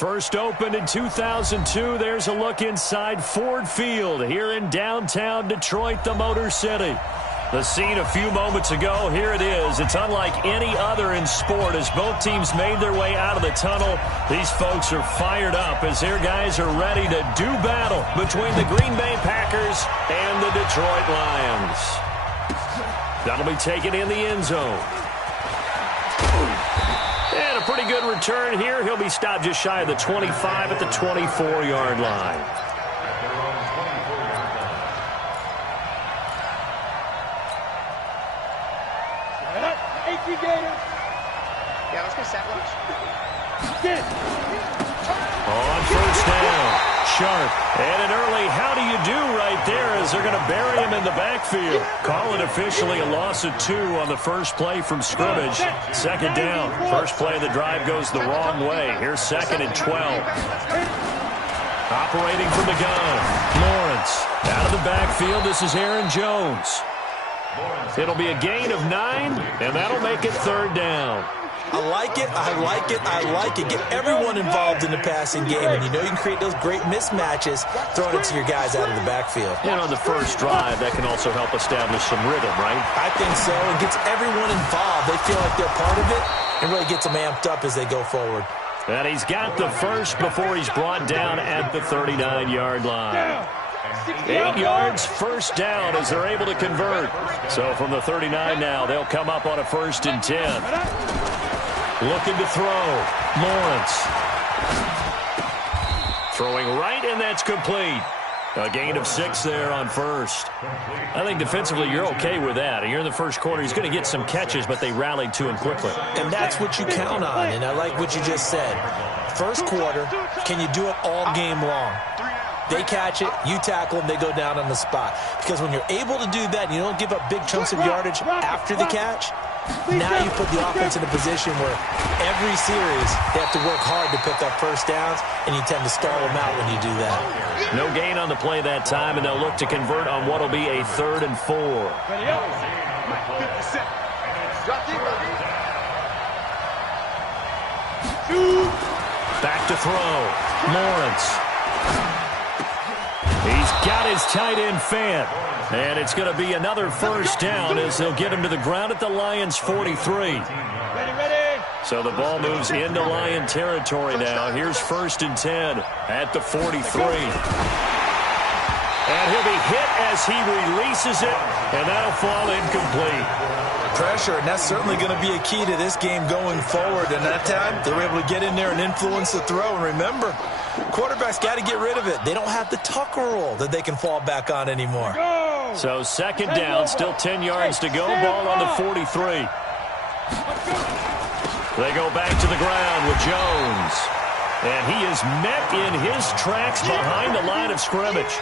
First opened in 2002, there's a look inside Ford Field here in downtown Detroit, the Motor City. The scene a few moments ago, here it is. It's unlike any other in sport as both teams made their way out of the tunnel. These folks are fired up as their guys are ready to do battle between the Green Bay Packers and the Detroit Lions. That'll be taken in the end zone. And a pretty good return here. He'll be stopped just shy of the 25 at the 24-yard line. Yeah, let's go set watch. On first down, Sharp. And an early how do you do right there as they're going to bury him in the backfield. Call it officially a loss of 2 on the first play from scrimmage. Second down. First play of the drive goes the wrong way. Here's 2nd and 12. Operating from the gun, Lawrence. Out of the backfield, this is Aaron Jones. It'll be a gain of 9, and that'll make it 3rd down. I like it, I like it, I like it. Get everyone involved in the passing game, and you know you can create those great mismatches throwing it to your guys out of the backfield. And on the first drive, that can also help establish some rhythm, right? I think so. It gets everyone involved. They feel like they're part of it, and really gets them amped up as they go forward. And he's got the first before he's brought down at the 39-yard line. 8 yards, first down as they're able to convert. So from the 39 now, they'll come up on a 1st and 10. Looking to throw. Lawrence. Throwing right, and that's complete. A gain of 6 there on first. I think defensively you're okay with that. You're in the first quarter. He's going to get some catches, but they rallied to him quickly. And that's what you count on, and I like what you just said. First quarter, can you do it all game long? They catch it, you tackle them, they go down on the spot. Because when you're able to do that and you don't give up big chunks of yardage after the catch, now you put the offense in a position where every series they have to work hard to pick up first downs, and you tend to stall them out when you do that. No gain on the play that time, and they'll look to convert on what will be a 3rd and 4. Back to throw. Lawrence. He's got his tight end fed. And it's going to be another first down as they'll get him to the ground at the Lions' 43. So the ball moves into Lion territory now. Here's 1st and 10 at the 43. And he'll be hit as he releases it, and that'll fall incomplete. Pressure, and that's certainly going to be a key to this game going forward. And that time, they were able to get in there and influence the throw. And remember, quarterbacks got to get rid of it. They don't have the Tucker rule that they can fall back on anymore. So 2nd down, still 10 yards to go. Ball on the 43. They go back to the ground with Jones. And he is met in his tracks behind the line of scrimmage.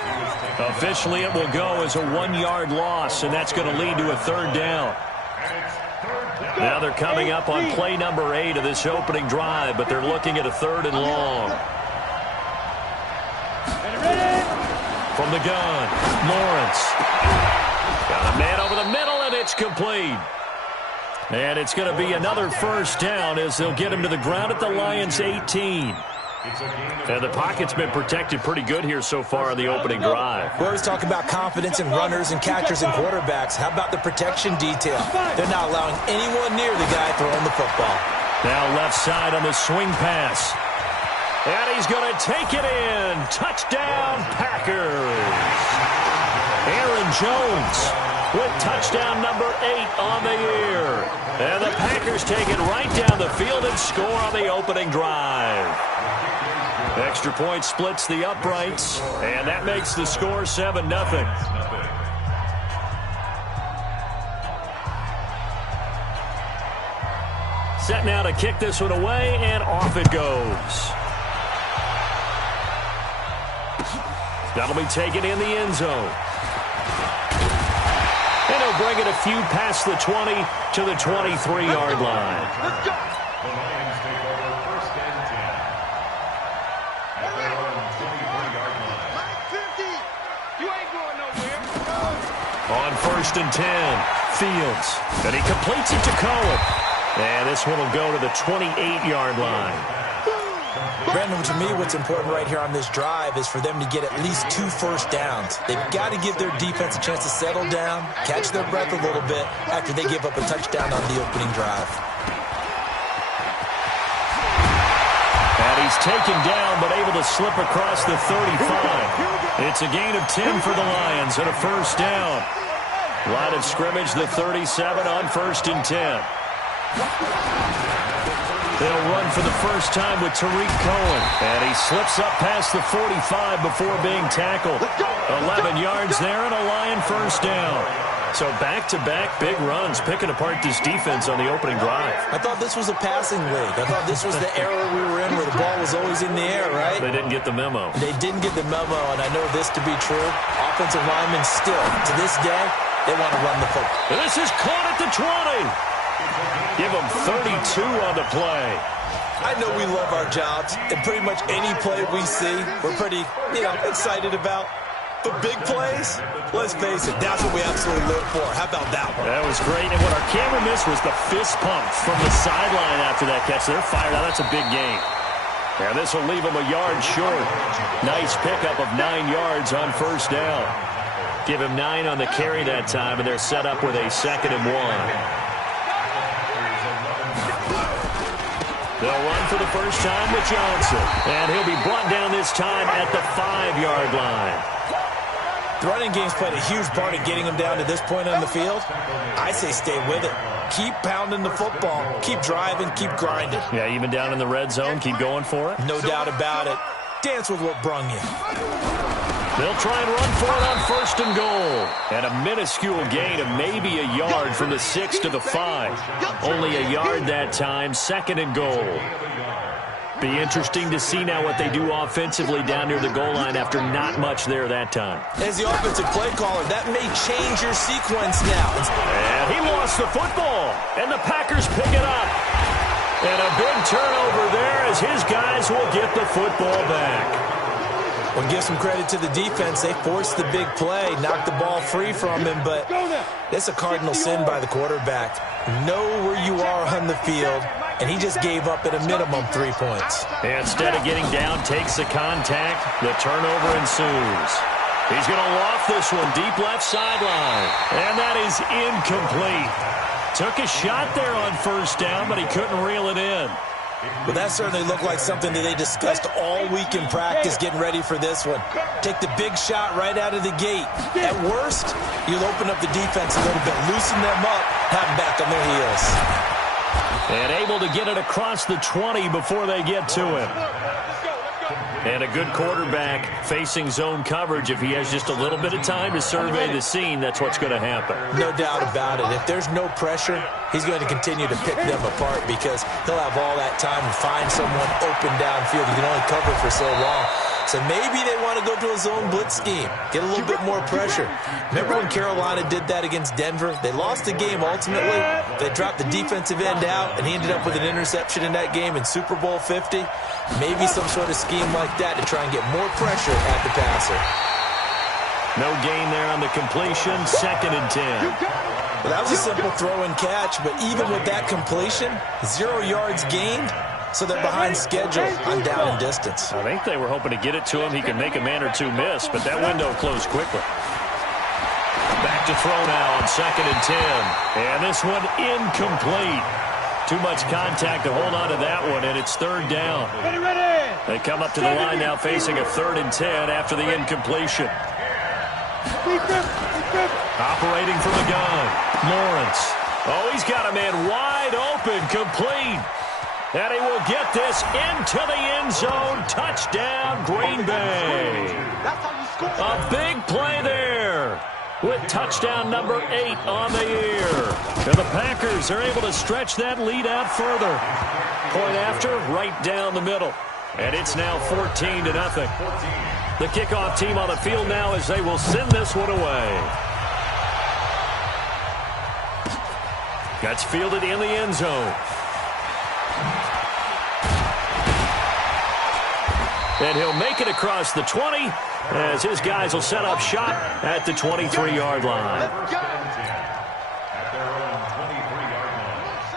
Officially, it will go as a 1-yard loss, and that's going to lead to a 3rd down. Now they're coming up on play number 8 of this opening drive, but they're looking at a 3rd and long. From the gun, Lawrence. Got a man over the middle, and it's complete. And it's going to be another first down as they'll get him to the ground at the Lions' 18. And the pocket's been protected pretty good here so far on the opening drive. We always talk about confidence in runners and catchers and quarterbacks. How about the protection detail? They're not allowing anyone near the guy throwing the football. Now left side on the swing pass. And he's going to take it in. Touchdown, Packers. Aaron Jones with touchdown number 8 on the year. And the Packers take it right down the field and score on the opening drive. Extra point splits the uprights, and that makes the score 7-0. Set now to kick this one away, and off it goes. That'll be taken in the end zone. And he'll bring it a few past the 20 to the 23-yard line. Let's go. On 1st and 10, Fields. And he completes it to Cohen. And this one will go to the 28-yard line. Brandon, to me, what's important right here on this drive is for them to get at least 2 first downs. They've got to give their defense a chance to settle down, catch their breath a little bit after they give up a touchdown on the opening drive. And he's taken down, but able to slip across the 35. It's a gain of 10 for the Lions and a first down. Line of scrimmage, the 37 on 1st and 10. They'll run for the first time with Tariq Cohen. And he slips up past the 45 before being tackled. 11 yards there and a Lion first down. So back-to-back big runs, picking apart this defense on the opening drive. I thought this was a passing league. I thought this was the era we were in where the ball was always in the air, right? They didn't get the memo. They didn't get the memo, and I know this to be true. Offensive linemen still, to this day, they want to run the football. And this is caught at the 20. Give them 32 on the play. I know we love our jobs, and pretty much any play we see, we're pretty, excited about. But big plays, let's face it, that's what we absolutely live for. How about that one? That was great, and what our camera missed was the fist pump from the sideline after that catch. They're fired out. That's a big gain. Yeah, this will leave them a yard short. Nice pickup of 9 yards on first down. Give him 9 on the carry that time, and they're set up with a 2nd and 1. They'll run for the first time with Johnson. And he'll be brought down this time at the 5-yard line. The running game's played a huge part in getting him down to this point on the field. I say stay with it. Keep pounding the football. Keep driving. Keep grinding. Yeah, even down in the red zone, keep going for it. No doubt about it. Dance with what brung you. They'll try and run for it on 1st and goal. And a minuscule gain of maybe a yard from the 6 to the 5. Only a yard that time, 2nd and goal. Be interesting to see now what they do offensively down near the goal line after not much there that time. As the offensive play caller, that may change your sequence now. And he lost the football. And the Packers pick it up. And a big turnover there as his guys will get the football back. We'll give some credit to the defense. They forced the big play, knocked the ball free from him, but that's a cardinal sin by the quarterback. Know where you are on the field, and he just gave up at a minimum 3 points. Instead of getting down, takes the contact. The turnover ensues. He's going to loft this one deep left sideline. And that is incomplete. Took a shot there on first down, but he couldn't reel it in. Well, that certainly looked like something that they discussed all week in practice getting ready for this one. Take the big shot right out of the gate. At worst, you'll open up the defense a little bit, loosen them up, have them back on their heels. And able to get it across the 20 before they get to him. And a good quarterback facing zone coverage. If he has just a little bit of time to survey the scene, that's what's going to happen. No doubt about it. If there's no pressure, he's going to continue to pick them apart because he'll have all that time to find someone open downfield. He can only cover for so long. So maybe they want to go to a zone blitz scheme, get a little bit more pressure. Remember when Carolina did that against Denver? They lost the game ultimately. They dropped the defensive end out, and he ended up with an interception in that game in Super Bowl 50. Maybe some sort of scheme like that to try and get more pressure at the passer. No gain there on the completion, 2nd and 10. Well, that was a simple throw and catch, but even with that completion, 0 yards gained. So they're behind schedule on down and distance. I think they were hoping to get it to him. He could make a man or two miss, but that window closed quickly. Back to throw now on 2nd and 10. And this one incomplete. Too much contact to hold on to that one, and it's 3rd down. They come up to the line now facing a 3rd and 10 after the incompletion. Operating from the gun, Lawrence. Oh, he's got a man wide open, complete. And he will get this into the end zone. Touchdown, Green Bay. A big play there with touchdown number 8 on the year. And the Packers are able to stretch that lead out further. Point after, right down the middle. And it's now 14-0. The kickoff team on the field now as they will send this one away. That's fielded in the end zone. And he'll make it across the 20 as his guys will set up shop at the 23-yard line.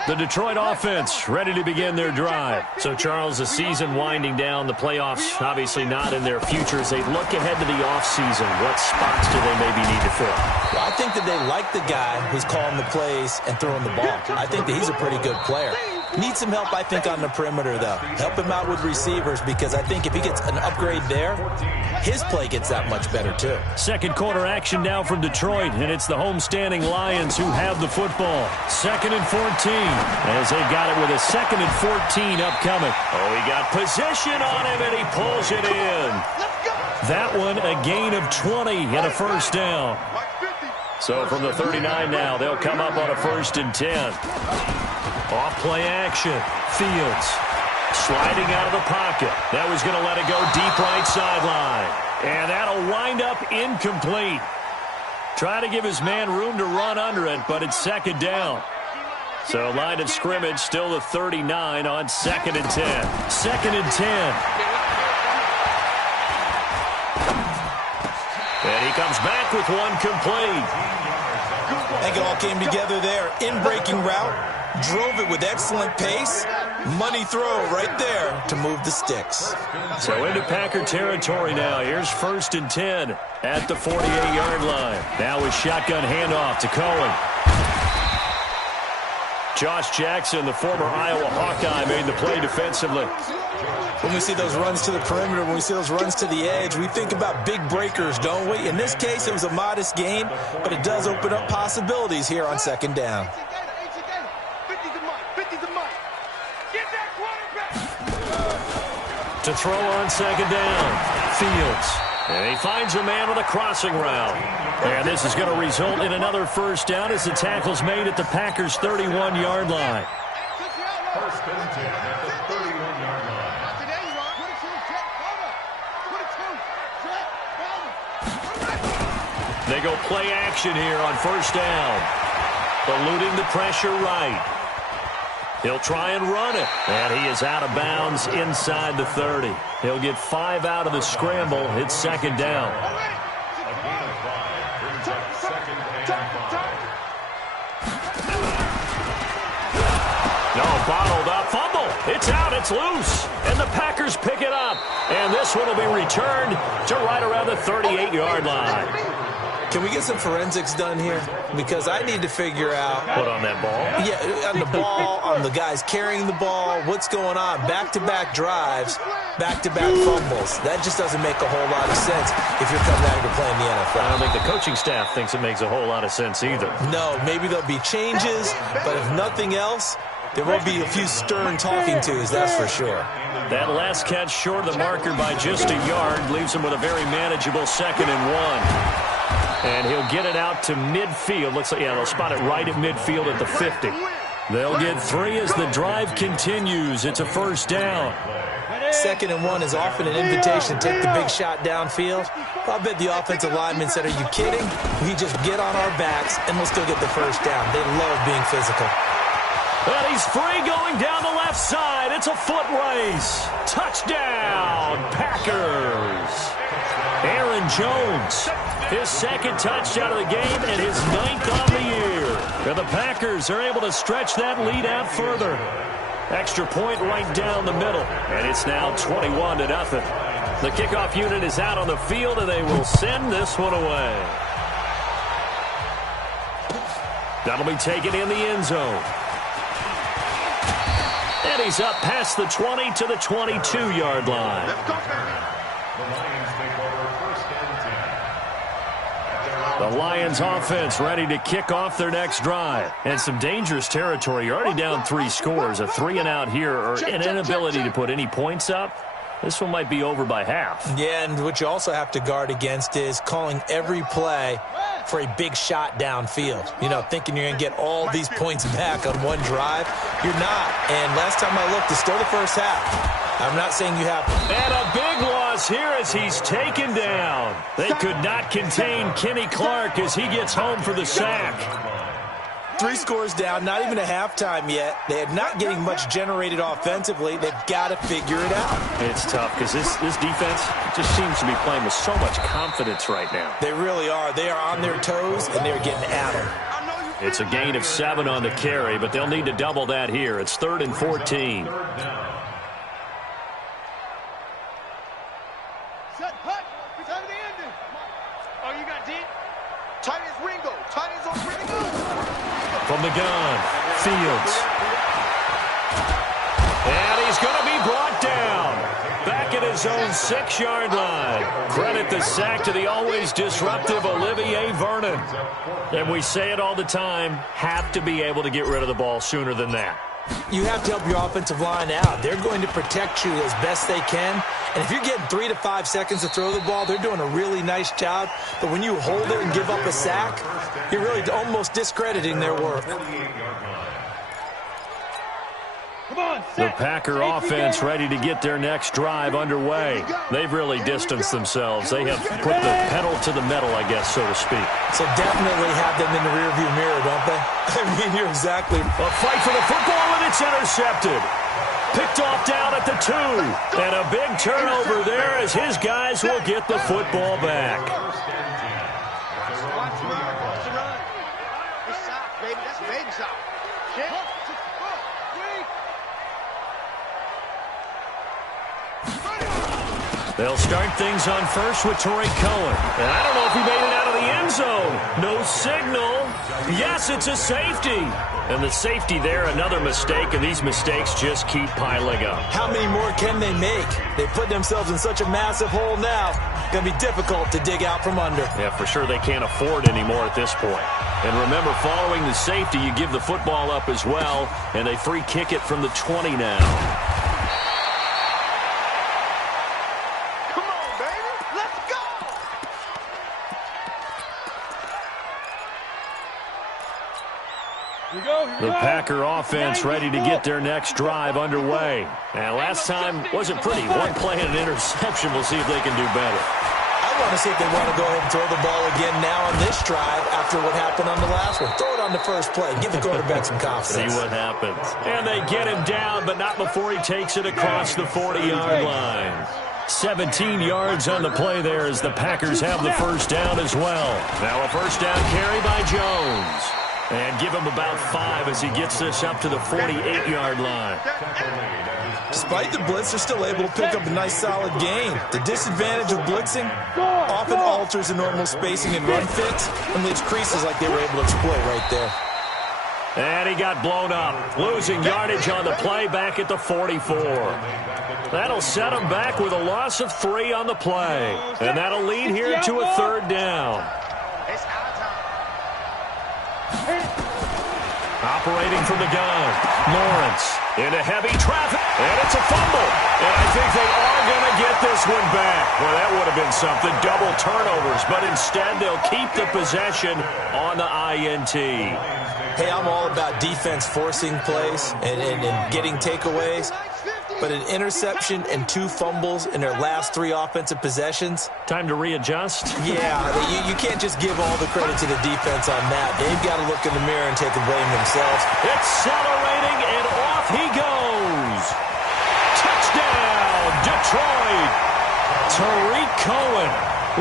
The Detroit offense ready to begin their drive. So, Charles, the season winding down, the playoffs obviously not in their future. As they look ahead to the offseason, what spots do they maybe need to fill? Well, I think that they like the guy who's calling the plays and throwing the ball. I think that he's a pretty good player. Needs some help, I think, on the perimeter, though. Help him out with receivers, because I think if he gets an upgrade there, his play gets that much better, too. Second quarter action now from Detroit, and it's the homestanding Lions who have the football. 2nd and 14, as they've got it with a 2nd and 14 upcoming. Oh, he got possession on him, and he pulls it in. That one, a gain of 20 and a first down. So from the 39 now, they'll come up on a 1st and 10. Off play action. Fields sliding out of the pocket. That was going to let it go deep right sideline. And that'll wind up incomplete. Try to give his man room to run under it, but it's 2nd down. So line of scrimmage still the 39 on 2nd and 10. 2nd and 10. And he comes back with one complete. I think it all came together there. In-breaking route. Drove it with excellent pace. Money throw right there to move the sticks. So into Packer territory now. Here's 1st and 10 at the 48-yard line. Now with shotgun handoff to Cohen. Josh Jackson, the former Iowa Hawkeye, made the play defensively. When we see those runs to the perimeter, when we see those runs to the edge, we think about big breakers, don't we? In this case, it was a modest gain, but it does open up possibilities here on 2nd down. To throw on 2nd down, Fields. And he finds a man with a crossing route. And this is going to result in another first down as the tackle's made at the Packers' 31-yard line. 1st and 10 at the 31-yard line. They go play action here on 1st down. Eluding the pressure right. He'll try and run it. And he is out of bounds inside the 30. He'll get 5 out of the scramble. It's 2nd down. A gain of 5 brings up 2nd and 5. No, bottled up. Fumble. It's out. It's loose. And the Packers pick it up. And this one will be returned to right around the 38-yard line. Can we get some forensics done here? Because I need to figure out... What, on that ball? Yeah, on the ball, on the guys carrying the ball, what's going on? Back-to-back drives, back-to-back fumbles. That just doesn't make a whole lot of sense if you're coming out here to play in the NFL. I don't think the coaching staff thinks it makes a whole lot of sense either. No, maybe there'll be changes, but if nothing else, there will be a few stern talking tos, that's for sure. That last catch short of the marker by just a yard leaves him with a very manageable 2nd and 1. And he'll get it out to midfield. Looks like, yeah, they'll spot it right at midfield at the 50. They'll get 3 as the drive continues. It's a first down. 2nd and 1 is often an invitation to take the big shot downfield. I bet the offensive lineman said, are you kidding? We just get on our backs and we'll still get the first down. They love being physical. And he's free going down the left side. It's a foot race. Touchdown, Packers. Aaron Jones, his 2nd touchdown of the game and his 9th on the year. And the Packers are able to stretch that lead out further. Extra point right down the middle. And it's now 21-0. The kickoff unit is out on the field, and they will send this one away. That'll be taken in the end zone. And he's up past the 20 to the 22-yard line. The Lions take over 1st and 10. The Lions offense ready to kick off their next drive. And some dangerous territory. You're already down 3 scores. A 3-and-out here or an inability to put any points up. This one might be over by half. Yeah, and what you also have to guard against is calling every play for a big shot downfield. You know, thinking you're going to get all these points back on one drive. You're not. And last time I looked, it's still the first half. I'm not saying you have. And a big loss here as he's taken down. They could not contain Kenny Clark as he gets home for the sack. 3 scores down, not even a halftime yet. They are not getting much generated offensively. They've got to figure it out. It's tough because this defense just seems to be playing with so much confidence right now. They really are. They are on their toes, and they're getting at them. It's a gain of 7 on the carry, but they'll need to double that here. It's 3rd and 14. Set, hut. Time to end it. Oh, you got deep? Tight as Ringo. Tight as on Ringo. From the gun, Fields. And he's going to be brought down. Back at his own 6-yard line. Credit the sack to the always disruptive Olivier Vernon. And we say it all the time, have to be able to get rid of the ball sooner than that. You have to help your offensive line out. They're going to protect you as best they can. And if you're getting 3 to 5 seconds to throw the ball, they're doing a really nice job. But when you hold it and give up a sack, you're really almost discrediting their work. The Packer offense ready to get their next drive underway. They've really distanced themselves. They have put the pedal to the metal, I guess, so to speak. So definitely have them in the rearview mirror, don't they? I mean, you're exactly... A fight for the football, and it's intercepted. Picked off down at the 2. And a big turnover there as his guys will get the football back. Watch the run. Watch the run. It's soft, baby. That's baby soft. Check. They'll start things on first with Torrey Cohen. And I don't know if he made it out of the end zone. No signal. Yes, it's a safety. And the safety there, another mistake, and these mistakes just keep piling up. How many more can they make? They put themselves in such a massive hole now. Going to be difficult to dig out from under. Yeah, for sure they can't afford anymore at this point. And remember, following the safety, you give the football up as well, and they free kick it from the 20 now. The Packer offense ready to get their next drive underway. And last time wasn't pretty. One play and an interception. We'll see if they can do better. I want to see if they want to go ahead and throw the ball again now on this drive after what happened on the last one. Throw it on the first play. Give the quarterback some confidence. See what happens. And they get him down, but not before he takes it across the 40-yard line. 17 yards on the play there as the Packers have the first down as well. Now a first down carry by Jones. And give him about 5 as he gets this up to the 48-yard line. Despite the blitz, they're still able to pick up a nice, solid gain. The disadvantage of blitzing often alters the normal spacing and run fits and leaves creases like they were able to exploit right there. And he got blown up, losing yardage on the play back at the 44. That'll set him back with a loss of 3 on the play. And that'll lead here to a 3rd down. Operating from the gun, Lawrence into heavy traffic, and it's a fumble. And I think they are going to get this one back. Well, that would have been something, double turnovers, but instead they'll keep the possession on the INT. Hey, I'm all about defense forcing plays and getting takeaways. But an interception and 2 fumbles in their last 3 offensive possessions. Time to readjust? Yeah, you can't just give all the credit to the defense on that. They've got to look in the mirror and take the blame themselves. Accelerating, and off he goes. Touchdown, Detroit. Tariq Cohen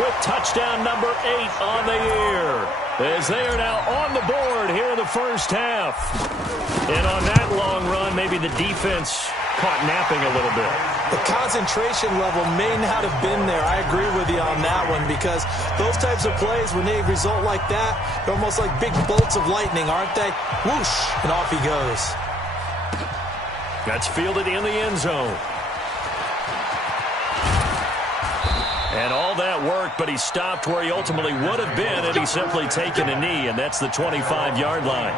with touchdown number 8 on the year, as they are now on the board here in the first half. And on that long run, maybe the defense caught napping a little bit. The concentration level may not have been there. I agree with you on that one, because those types of plays, when they result like that, they're almost like big bolts of lightning, aren't they? Whoosh, and off he goes. That's fielded in the end zone. And all that worked, but he stopped where he ultimately would have been had he simply taken a knee, and that's the 25-yard line.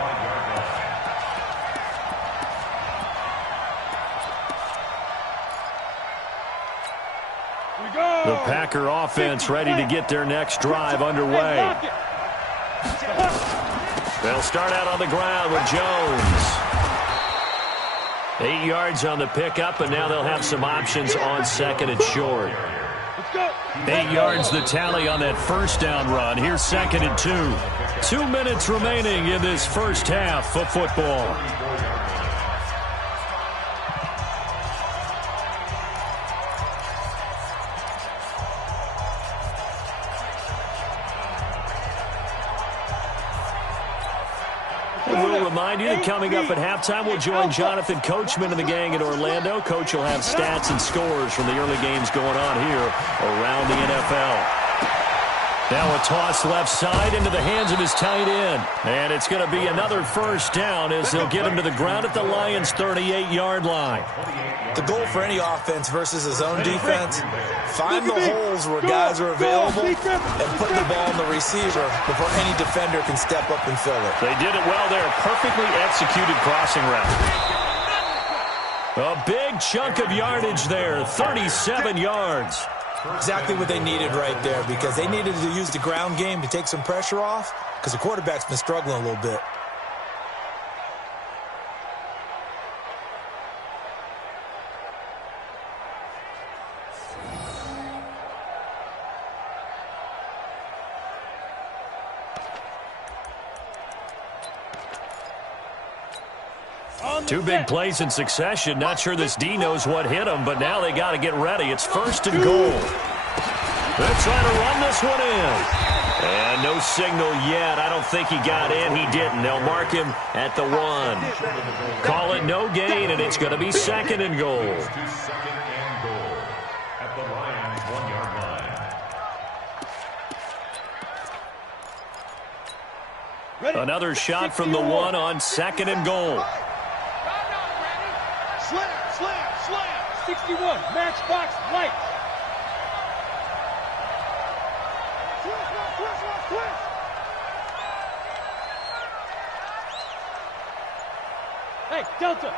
The Packer offense ready to get their next drive underway. They'll start out on the ground with Jones. 8 yards on the pickup, and now they'll have some options on 2nd and short. 8 yards the tally on that first down run. Here's 2nd and 2. 2 minutes remaining in this first half of football. We'll remind you that coming up at halftime, we'll join Jonathan Coachman and the gang in Orlando. Coach will have stats and scores from the early games going on here around the NFL. Now a toss left side into the hands of his tight end. And it's going to be another first down as they'll get him to the ground at the Lions' 38-yard line. The goal for any offense versus his own defense, find the holes where guys are available and put the ball on the receiver before any defender can step up and fill it. They did it well there. Perfectly executed crossing route. A big chunk of yardage there, 37 yards. Exactly what they needed right there, because they needed to use the ground game to take some pressure off, because the quarterback's been struggling a little bit. Two big plays in succession. Not sure this D knows what hit him, but now they got to get ready. It's first and goal. They're trying to run this one in. And no signal yet. I don't think he got in. He didn't. They'll mark him at the 1. Call it no gain, and it's going to be second and goal. At the Lions' 1-yard line. Another shot from the 1 on second and goal. Slam. 61, matchbox, light. Twist. Hey, Delta.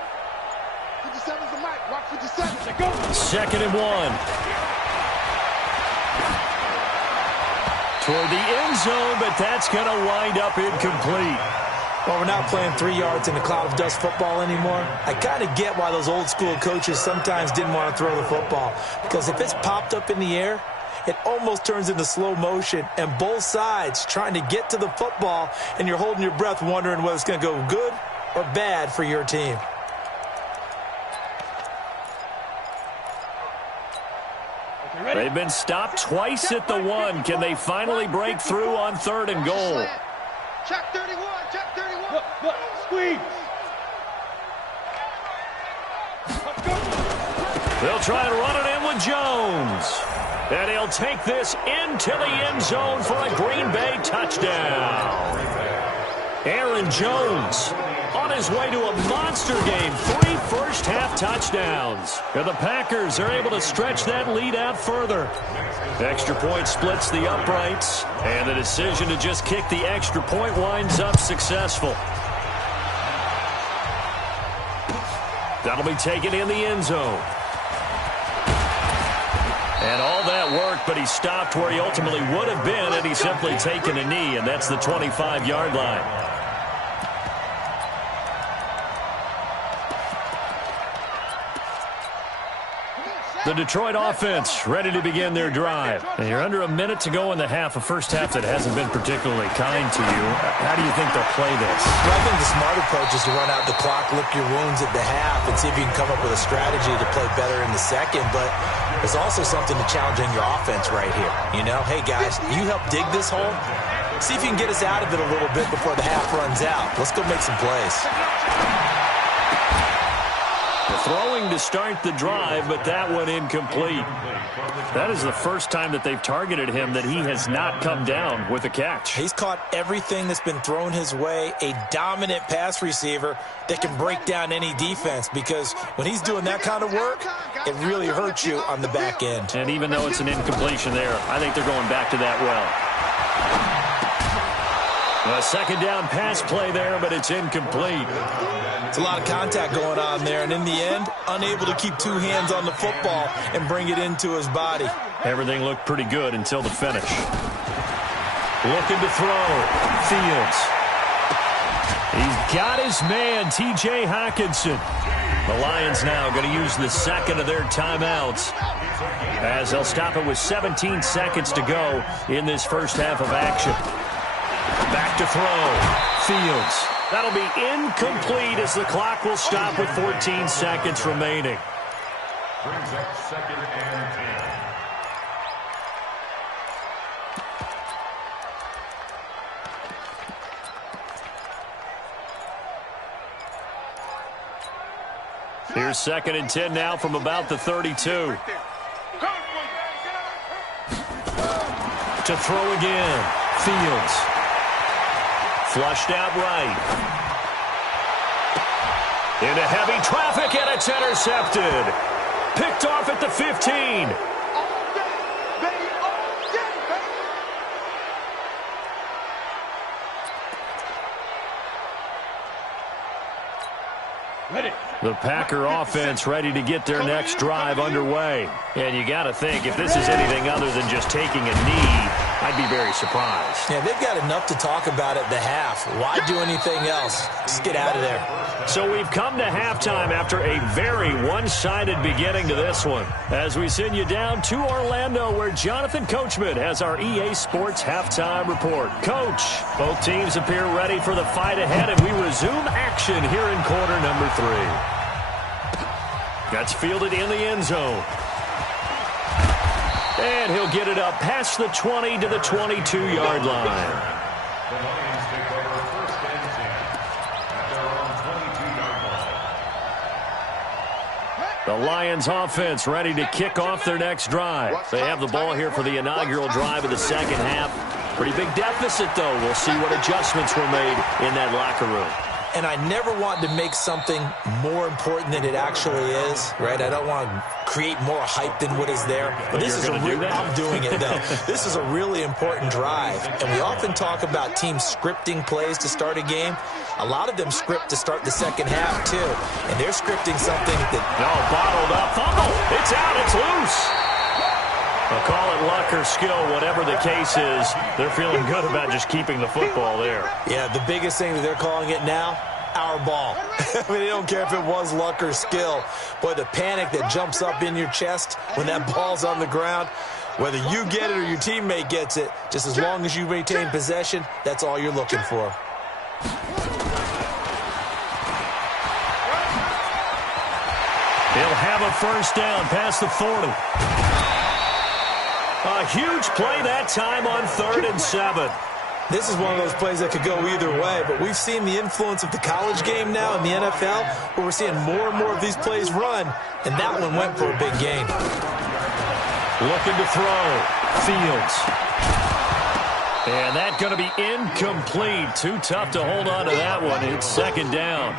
57's the mic. Watch 57. Go. Second and 1. Toward the end zone, but that's going to wind up incomplete. Well, we're not playing 3 yards in a cloud of dust football anymore. I kind of get why those old school coaches sometimes didn't want to throw the football, because if it's popped up in the air, it almost turns into slow motion, and both sides trying to get to the football, and you're holding your breath wondering whether it's going to go good or bad for your team. They've been stopped twice at the 1. Can they finally break through on third and goal? Check 31. Look, squeeze. They'll try and run it in with Jones. And he'll take this into the end zone for a Green Bay touchdown. Aaron Jones on his way to a monster game. 3 first-half touchdowns. And the Packers are able to stretch that lead out further. Extra point splits the uprights, and the decision to just kick the extra point winds up successful. That'll be taken in the end zone. And all that work, but he stopped where he ultimately would have been had he simply taken a knee, and that's the 25-yard line. The Detroit offense ready to begin their drive. And you're under a minute to go in the half, a first half that hasn't been particularly kind to you. How do you think they'll play this? Well, I think the smart approach is to run out the clock, lick your wounds at the half, and see if you can come up with a strategy to play better in the second. But there's also something to challenge in your offense right here. You know, hey, guys, you help dig this hole. See if you can get us out of it a little bit before the half runs out. Let's go make some plays. Throwing to start the drive, but that one incomplete. That is the first time that they've targeted him that he has not come down with a catch. He's caught everything that's been thrown his way, a dominant pass receiver that can break down any defense, because when he's doing that kind of work, it really hurts you on the back end. And even though it's an incompletion there, I think they're going back to that well. A second down pass play there, but it's incomplete. It's a lot of contact going on there, and in the end, unable to keep 2 hands on the football and bring it into his body. Everything looked pretty good until the finish. Looking to throw. Fields. He's got his man, T.J. Hockenson. The Lions now going to use the second of their timeouts, as they'll stop it with 17 seconds to go in this first half of action. Back to throw. Fields. That'll be incomplete as the clock will stop with 14 seconds remaining. Brings up second and 10. Here's 2nd and 10 now from about the 32. To throw again. Fields. Flushed out right. Into heavy traffic, and it's intercepted. Picked off at the 15. The Packer offense ready to get their next drive underway. And you got to think, if this is anything other than just taking a knee, I'd be very surprised. Yeah, they've got enough to talk about at the half. Why do anything else? Just get out of there. So we've come to halftime after a very one-sided beginning to this one. As we send you down to Orlando, where Jonathan Coachman has our EA Sports halftime report. Coach, both teams appear ready for the fight ahead, and we resume action here in quarter number 3. That's fielded in the end zone. And he'll get it up past the 20 to the 22-yard line. The Lions take over 1st and 10 at their own 22-yard line. The Lions offense ready to kick off their next drive. They have the ball here for the inaugural drive of the second half. Pretty big deficit, though. We'll see what adjustments were made in that locker room. And I never want to make something more important than it actually is, right? I don't want to create more hype than what is there. But this is I'm doing it, though. This is a really important drive. And we often talk about teams scripting plays to start a game. A lot of them script to start the second half, too. And they're scripting something that... No, bottled up. Fumble. It's out. It's loose. I'll call it luck or skill, whatever the case is. They're feeling good about just keeping the football there. Yeah, the biggest thing that they're calling it now, our ball. I mean, they don't care if it was luck or skill. Boy, the panic that jumps up in your chest when that ball's on the ground, whether you get it or your teammate gets it, just as long as you maintain possession, that's all you're looking for. He'll have a first down past the 40. A huge play that time on 3rd and 7. This is one of those plays that could go either way, but we've seen the influence of the college game now in the NFL, where we're seeing more and more of these plays run, and that one went for a big gain. Looking to throw. Fields. And that's going to be incomplete. Too tough to hold on to that one. It's 2nd down.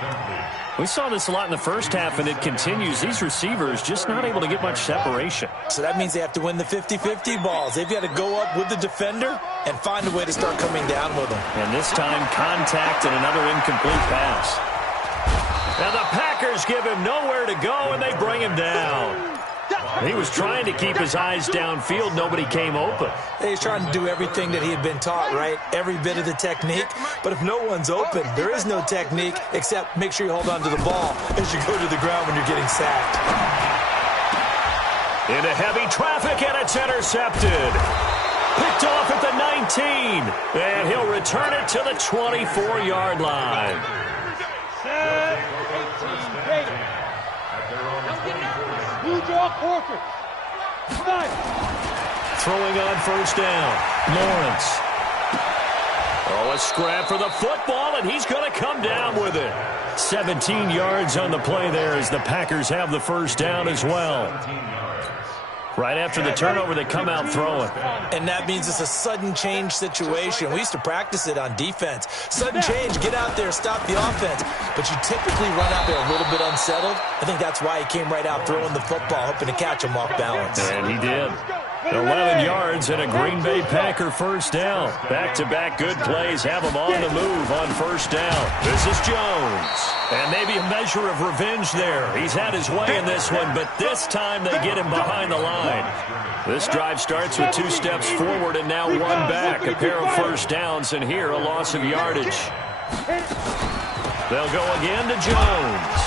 We saw this a lot in the first half, and it continues. These receivers just not able to get much separation. So that means they have to win the 50-50 balls. They've got to go up with the defender and find a way to start coming down with them. And this time, contact and another incomplete pass. Now the Packers give him nowhere to go, and they bring him down. He was trying to keep his eyes downfield. Nobody came open. He's trying to do everything that he had been taught, right? Every bit of the technique. But if no one's open, there is no technique except make sure you hold on to the ball as you go to the ground when you're getting sacked. Into heavy traffic, and it's intercepted. Picked off at the 19. And he'll return it to the 24-yard line. Throwing on first down. Lawrence. Oh, a scrap for the football, and he's going to come down with it. 17 yards on the play there as the Packers have the first down as well. Right after the turnover, they come out throwing. And that means it's a sudden change situation. We used to practice it on defense. Sudden change, get out there, stop the offense. But you typically run out there a little bit unsettled. I think that's why he came right out throwing the football, hoping to catch him off balance. And he did. 11 yards and a Green Bay Packer first down. Back-to-back good plays have him on the move on first down. This is Jones. And maybe a measure of revenge there. He's had his way in this one, but this time they get him behind the line. This drive starts with 2 steps forward and now 1 back. A pair of first downs, and here a loss of yardage. They'll go again to Jones.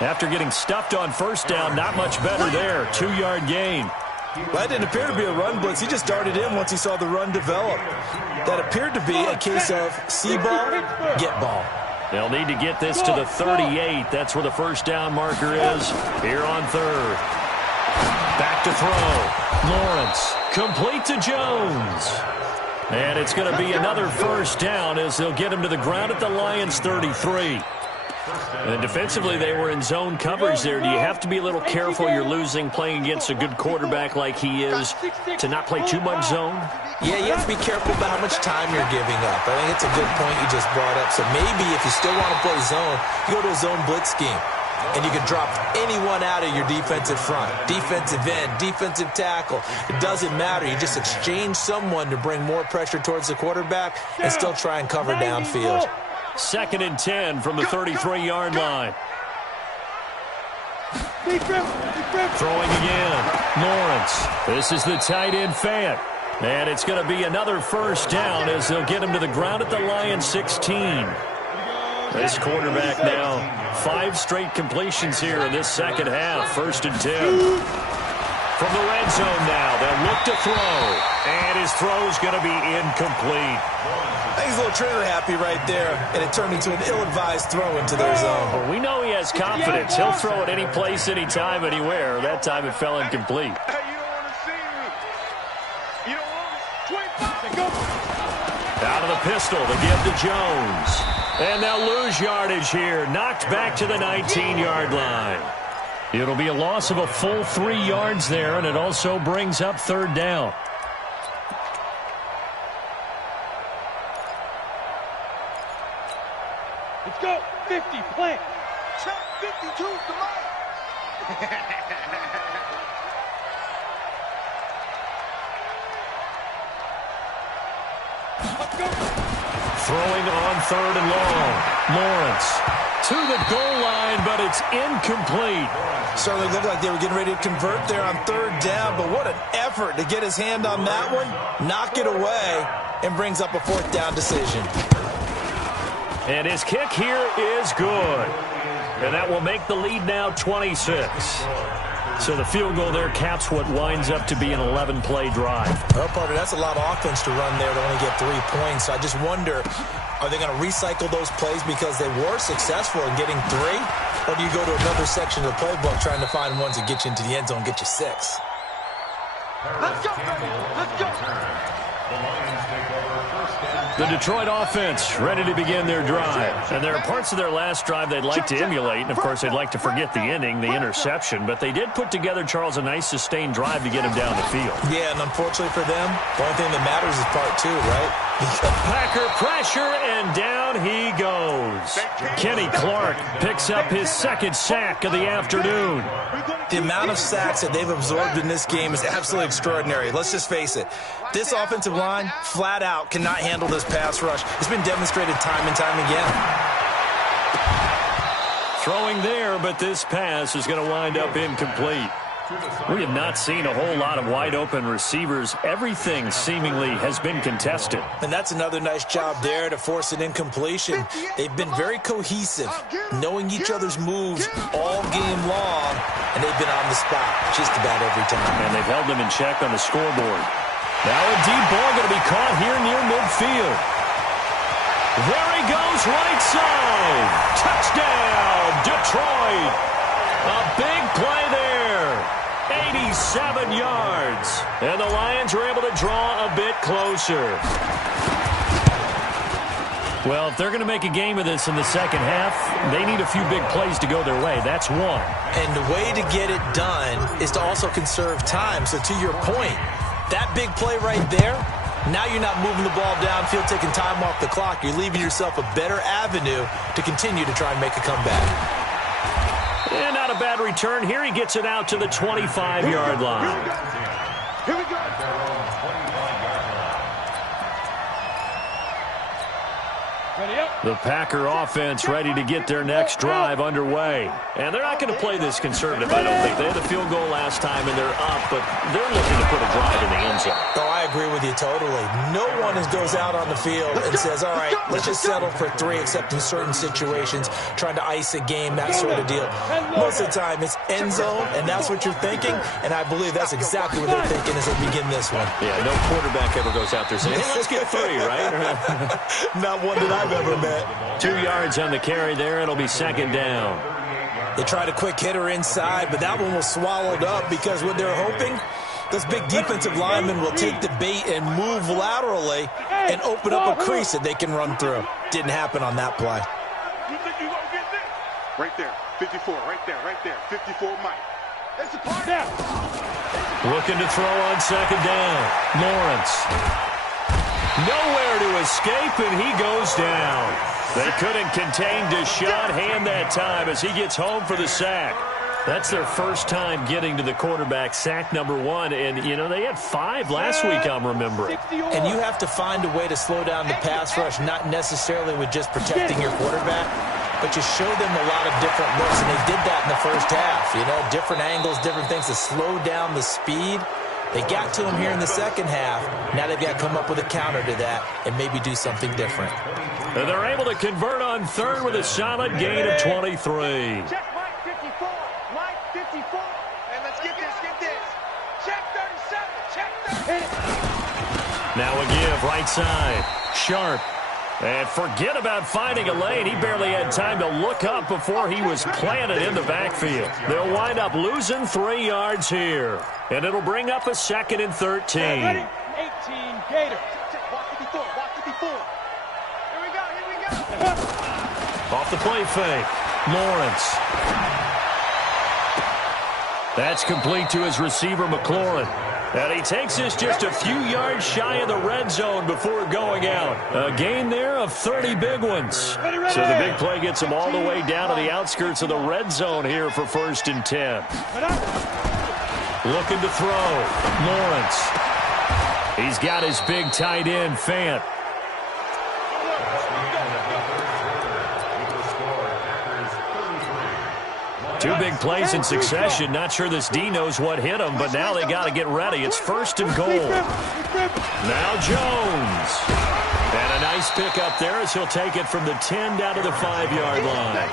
After getting stuffed on first down, not much better there. 2-yard gain. Well, that didn't appear to be a run blitz. He just darted in once he saw the run develop. That appeared to be a case of see ball, get ball. They'll need to get this to the 38. That's where the first down marker is. Here on 3rd. Back to throw. Lawrence. Complete to Jones. And it's going to be another first down as they'll get him to the ground at the Lions' 33. And defensively, they were in zone coverage there. Do you have to be a little careful? You're losing playing against a good quarterback like he is to not play too much zone? Yeah, you have to be careful about how much time you're giving up. I think it's a good point you just brought up. So maybe if you still want to play zone, you go to a zone blitz scheme. And you can drop anyone out of your defensive front. Defensive end, defensive tackle. It doesn't matter. You just exchange someone to bring more pressure towards the quarterback and still try and cover downfield. 2nd and 10 from the 33-yard line. Throwing again. Lawrence. This is the tight end Fant. And it's going to be another first down as they'll get him to the ground at the Lions 16. This quarterback now, 5 straight completions here in this second half. 1st and 10. From the red zone now, they'll look to throw. And his throw's going to be incomplete. I think he's a little trigger happy right there, and it turned into an ill-advised throw into their zone. Well, we know he has confidence. He'll throw it any place, anytime, anywhere. That time it fell incomplete. Hey, you don't want to see me. You don't want me. Go. Out of the pistol to give to Jones. And they'll lose yardage here. Knocked back to the 19-yard line. It'll be a loss of a full 3 yards there, and it also brings up 3rd down. Let's go. 50, plant. Check 52, come on. Let's go. Throwing on 3rd and long. Lawrence to the goal line, but it's incomplete. Certainly looked like they were getting ready to convert there on 3rd down, but what an effort to get his hand on that one, knock it away, and brings up a 4th down decision. And his kick here is good. And that will make the lead now 26. So the field goal there caps what winds up to be an 11-play drive. Well, partner, that's a lot of offense to run there to only get 3 points. So I just wonder, are they going to recycle those plays because they were successful in getting 3? Or do you go to another section of the playbook trying to find ones that get you into the end zone and get you 6? Let's go, baby. Let's go. The Detroit offense ready to begin their drive. And there are parts of their last drive they'd like to emulate. And, of course, they'd like to forget the ending, the interception. But they did put together, Charles, a nice sustained drive to get him down the field. Yeah, and unfortunately for them, the only thing that matters is part 2, right? Packer pressure, and down he goes. Kenny Clark picks up his 2nd sack of the afternoon. The amount of sacks that they've absorbed in this game is absolutely extraordinary. Let's just face it. This offensive line, flat out, cannot handle this pass rush. It's been demonstrated time and time again. Throwing there, but this pass is going to wind up incomplete. We have not seen a whole lot of wide-open receivers. Everything seemingly has been contested. And that's another nice job there to force an incompletion. They've been very cohesive, knowing each other's moves all game long, and they've been on the spot just about every time. And they've held them in check on the scoreboard. Now a deep ball going to be caught here near midfield. There he goes, right side. Touchdown, Detroit. A big play there. 87 yards. And the Lions are able to draw a bit closer. Well, if they're going to make a game of this in the second half, they need a few big plays to go their way. That's one. And the way to get it done is to also conserve time. So to your point, that big play right there, now you're not moving the ball downfield, taking time off the clock. You're leaving yourself a better avenue to continue to try and make a comeback. And not a bad return. Here he gets it out to the 25-yard line. Here we go. Ready up. The Packer offense ready to get their next drive underway. And they're not going to play this conservative, I don't think. They had a field goal last time, and they're up, but they're looking to put a drive in the end zone. Oh, I agree with you totally. No one goes out on the field and says, all right, let's just settle for 3, except in certain situations, trying to ice a game, that sort of deal. Most of the time, it's end zone, and that's what you're thinking, and I believe that's exactly what they're thinking as they begin this one. Yeah, no quarterback ever goes out there saying, hey, let's get 3, right? Not one that I've ever met. 2 yards on the carry there. It'll be 2nd down. They tried a quick hitter inside, but that one was swallowed up because what they're hoping, those big defensive linemen will take the bait and move laterally and open up a crease that they can run through. Didn't happen on that play. You think you gonna get this? Right there. 54. Right there. 54 Mike. It's a part. Now. Looking to throw on second down. Lawrence. Nowhere to escape, and he goes down. They couldn't contain Deshaun that time as he gets home for the sack. That's their first time getting to the quarterback, sack number 1. And, you know, they had 5 last week, I'm remembering. And you have to find a way to slow down the pass rush, not necessarily with just protecting your quarterback, but you show them a lot of different looks, and they did that in the first half. You know, different angles, different things to slow down the speed. They got to him here in the second half. Now they've got to come up with a counter to that and maybe do something different. And they're able to convert on third with a solid gain of 23. Check Mike 54. Mike 54. And let's get this. Check 37. Check 37. Now a give, right side. Sharp. And forget about finding a lane. He barely had time to look up before he was planted in the backfield. They'll wind up losing 3 yards here. And it'll bring up a 2nd and 13. Ready? 18 Gators. Walk 54. Walk 54. Here we go. Off the play fake. Lawrence. That's complete to his receiver, McLaurin. And he takes us just a few yards shy of the red zone before going out. A gain there of 30 big ones. So the big play gets him all the way down to the outskirts of the red zone here for 1st and 10. Looking to throw. Lawrence. He's got his big tight end, Fant. Two big plays in succession. Not sure this D knows what hit him, but now they got to get ready. It's 1st and goal. Now Jones. And a nice pickup there as he'll take it from the 10 down to the 5-yard line.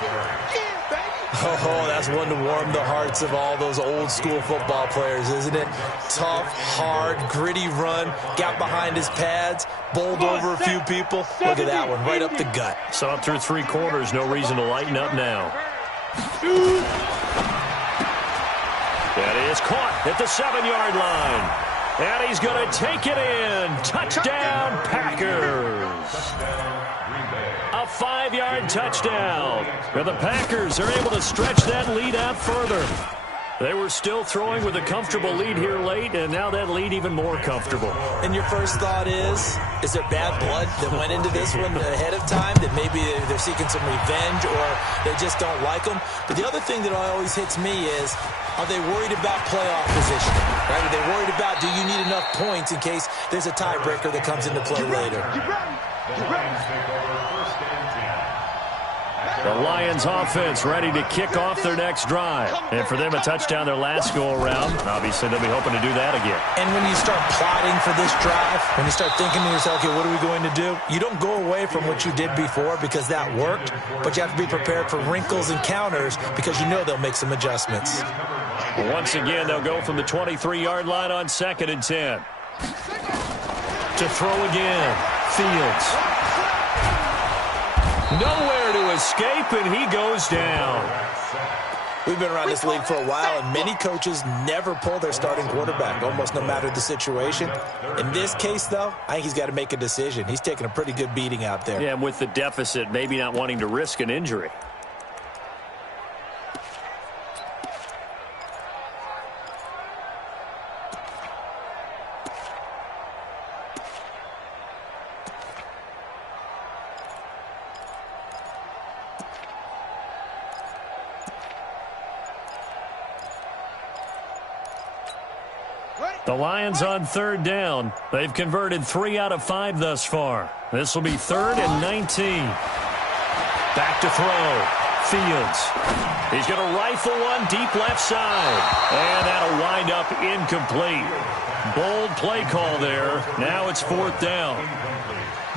Oh, that's one to warm the hearts of all those old school football players, isn't it? Tough, hard, gritty run. Got behind his pads, bowled over a few people. Look at that one, right up the gut. Saw it through 3 quarters. No reason to lighten up now. That is caught at the 7-yard line. And he's going to take it in. Touchdown, Packers. A 5-yard touchdown. And the Packers are able to stretch that lead out further. They were still throwing with a comfortable lead here late, and now that lead even more comfortable. And your first thought is there bad blood that went into this one ahead of time, that maybe they're seeking some revenge or they just don't like them? But the other thing that always hits me is, are they worried about playoff positioning? Right? Are they worried about, do you need enough points in case there's a tiebreaker that comes into play later? The Lions offense ready to kick off their next drive. And for them, a touchdown their last go-around. Obviously, they'll be hoping to do that again. And when you start plotting for this drive, when you start thinking to yourself, okay, what are we going to do? You don't go away from what you did before because that worked, but you have to be prepared for wrinkles and counters because you know they'll make some adjustments. Once again, they'll go from the 23-yard line on 2nd and 10. To throw again. Fields. Nowhere to escape, and he goes down. We've been around this league for a while, and many coaches never pull their starting quarterback, almost no matter the situation. In this case, though, I think he's got to make a decision. He's taking a pretty good beating out there. Yeah, and with the deficit, maybe not wanting to risk an injury. The Lions on 3rd down. They've converted 3 out of 5 thus far. This will be 3rd and 19. Back to throw. Fields. He's going to rifle one deep left side. And that'll wind up incomplete. Bold play call there. Now it's 4th down.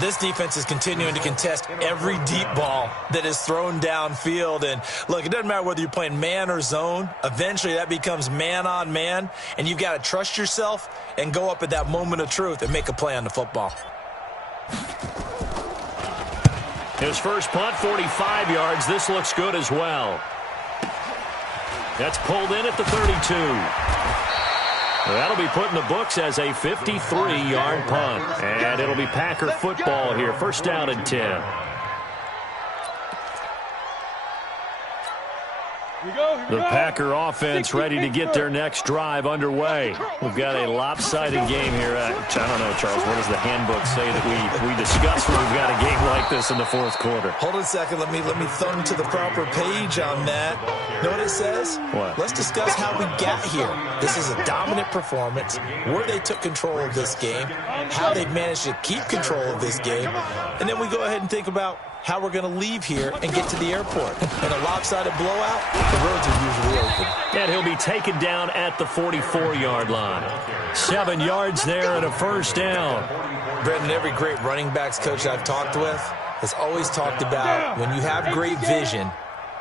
This defense is continuing to contest every deep ball that is thrown downfield. And, look, it doesn't matter whether you're playing man or zone. Eventually, that becomes man-on-man, and you've got to trust yourself and go up at that moment of truth and make a play on the football. His first punt, 45 yards. This looks good as well. That's pulled in at the 32. That'll be put in the books as a 53-yard punt. And it'll be Packer football here. 1st down and 10. The Packer offense ready to get their next drive underway. We've got a lopsided game here. I don't know, Charles, what does the handbook say that we discuss when we've got a game like this in the fourth quarter? Hold on a second. Let me thumb to the proper page on that. Know what it says? What? Let's discuss how we got here. This is a dominant performance, where they took control of this game, how they managed to keep control of this game, and then we go ahead and think about how we're going to leave here and get to the airport. In a lopsided blowout, the roads are usually open. And he'll be taken down at the 44-yard line. 7 yards there and a first down. Brendan, every great running backs coach I've talked with has always talked about when you have great vision,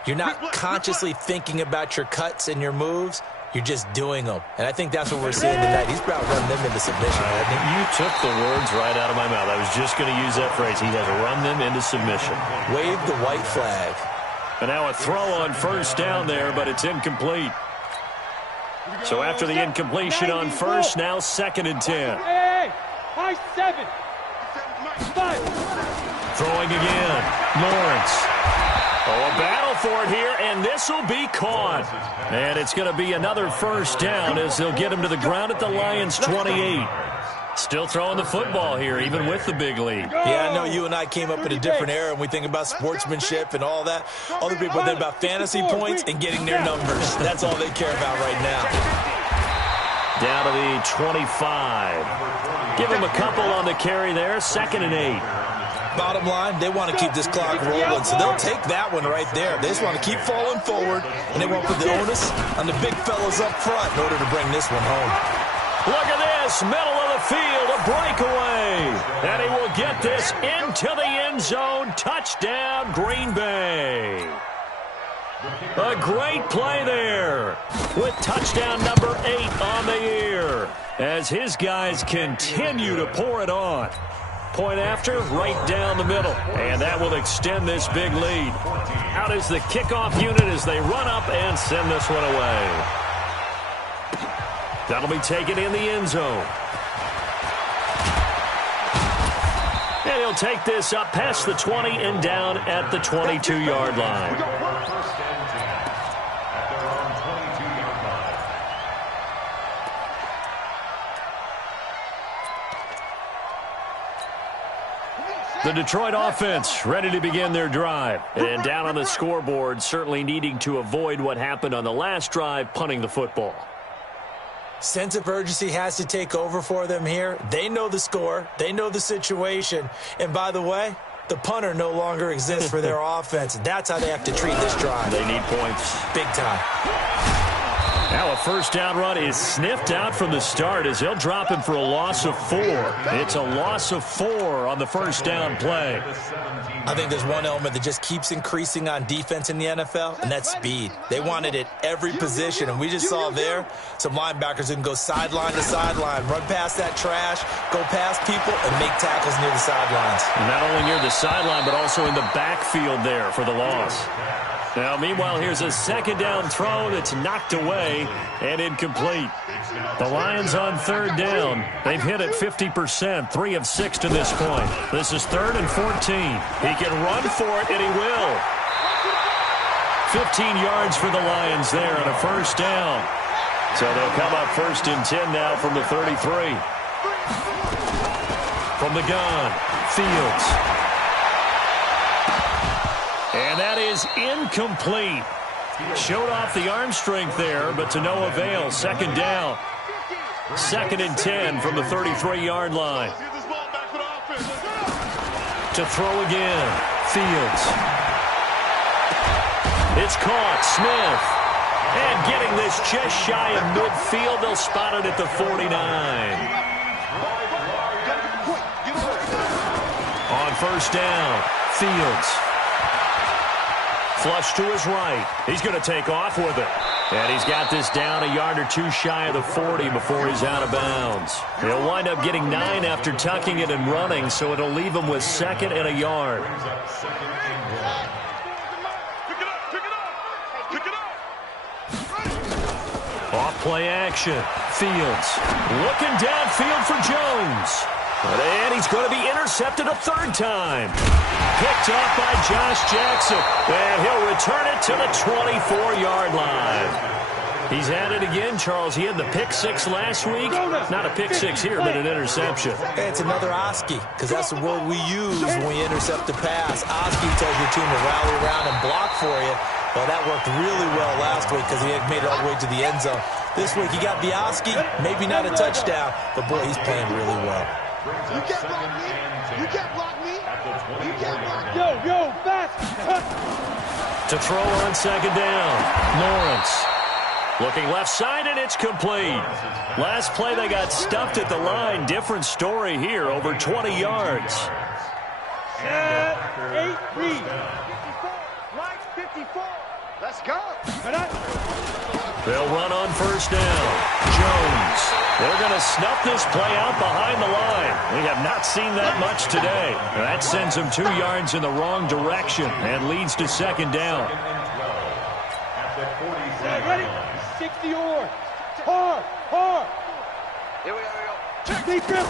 you're not consciously thinking about your cuts and your moves. You're just doing them. And I think that's what we're seeing tonight. He's about running them into submission, hasn't he? You took the words right out of my mouth. I was just going to use that phrase. He has run them into submission. Wave the white flag. And now a throw on first down there, but it's incomplete. So after the incompletion on first, now 2nd and 10. High 7. 5. Throwing again. Lawrence. Oh, a battle for it here, and this will be caught. And it's going to be another first down as they'll get him to the ground at the Lions' 28. Still throwing the football here, even with the big lead. Yeah, I know you and I came up in a different era, and we think about sportsmanship and all that. Other people think about fantasy points and getting their numbers. That's all they care about right now. Down to the 25. Give him a couple on the carry there, 2nd and 8. Bottom line, they want to keep this clock rolling, so they'll take that one right there. They just want to keep falling forward, and they won't put the onus on the big fellas up front in order to bring this one home. Look at this, middle of the field, a breakaway. And he will get this into the end zone. Touchdown, Green Bay. A great play there with touchdown number 8 on the year as his guys continue to pour it on. Point after, right down the middle. And that will extend this big lead. Out is the kickoff unit as they run up and send this one away. That'll be taken in the end zone. And he'll take this up past the 20 and down at the 22-yard line. The Detroit offense ready to begin their drive. And down on the scoreboard, certainly needing to avoid what happened on the last drive, punting the football. Sense of urgency has to take over for them here. They know the score. They know the situation. And by the way, the punter no longer exists for their offense. That's how they have to treat this drive. They need points. Big time. Now a first down run is sniffed out from the start as they'll drop him for a loss of 4. It's a loss of 4 on the first down play. I think there's one element that just keeps increasing on defense in the NFL, and that's speed. They want it at every position, and we just saw there some linebackers who can go sideline to sideline, run past that trash, go past people, and make tackles near the sidelines. And not only near the sideline, but also in the backfield there for the loss. Now, meanwhile, here's a second down throw that's knocked away and incomplete. The Lions on third down. They've hit it 50%, 3 of 6 to this point. This is 3rd and 14. He can run for it, and he will. 15 yards for the Lions there on a first down. So they'll come up 1st and 10 now from the 33. From the gun, Fields. And that is incomplete. Showed off the arm strength there, but to no avail. 2nd down. 2nd and 10 from the 33-yard line. To throw again. Fields. It's caught. Smith. And getting this just shy of midfield. They'll spot it at the 49. On first down, Fields. Flush to his right. He's going to take off with it. And he's got this down a yard or 2 shy of the 40 before he's out of bounds. He'll wind up getting 9 after tucking it and running, so it'll leave him with 2nd and a yard. Off play action. Fields looking downfield for Jones. And he's going to be intercepted a third time. Picked off by Josh Jackson. And he'll return it to the 24-yard line. He's had it again, Charles. He had the pick six last week. Not a pick six here, but an interception. Hey, it's another Oski, because that's the word we use when we intercept a pass. Oski tells your team to rally around and block for you. Well, that worked really well last week because he had made it all the way to the end zone. This week, he got the Oski, maybe not a touchdown, but, boy, he's playing really well. You can't block me. You can't block me. You can't block me. Yo, fast. To throw on second down, Lawrence. Looking left side, and it's complete. Last play, they got stuffed at the line. Different story here, over 20 yards. 8 read. 54. Let's go. They'll run on first down. Jones. They're going to snuff this play out behind the line. We have not seen that much today. That sends them 2 yards in the wrong direction and leads to second down. Ready? 60 or. Hard. Here we go. Big grip.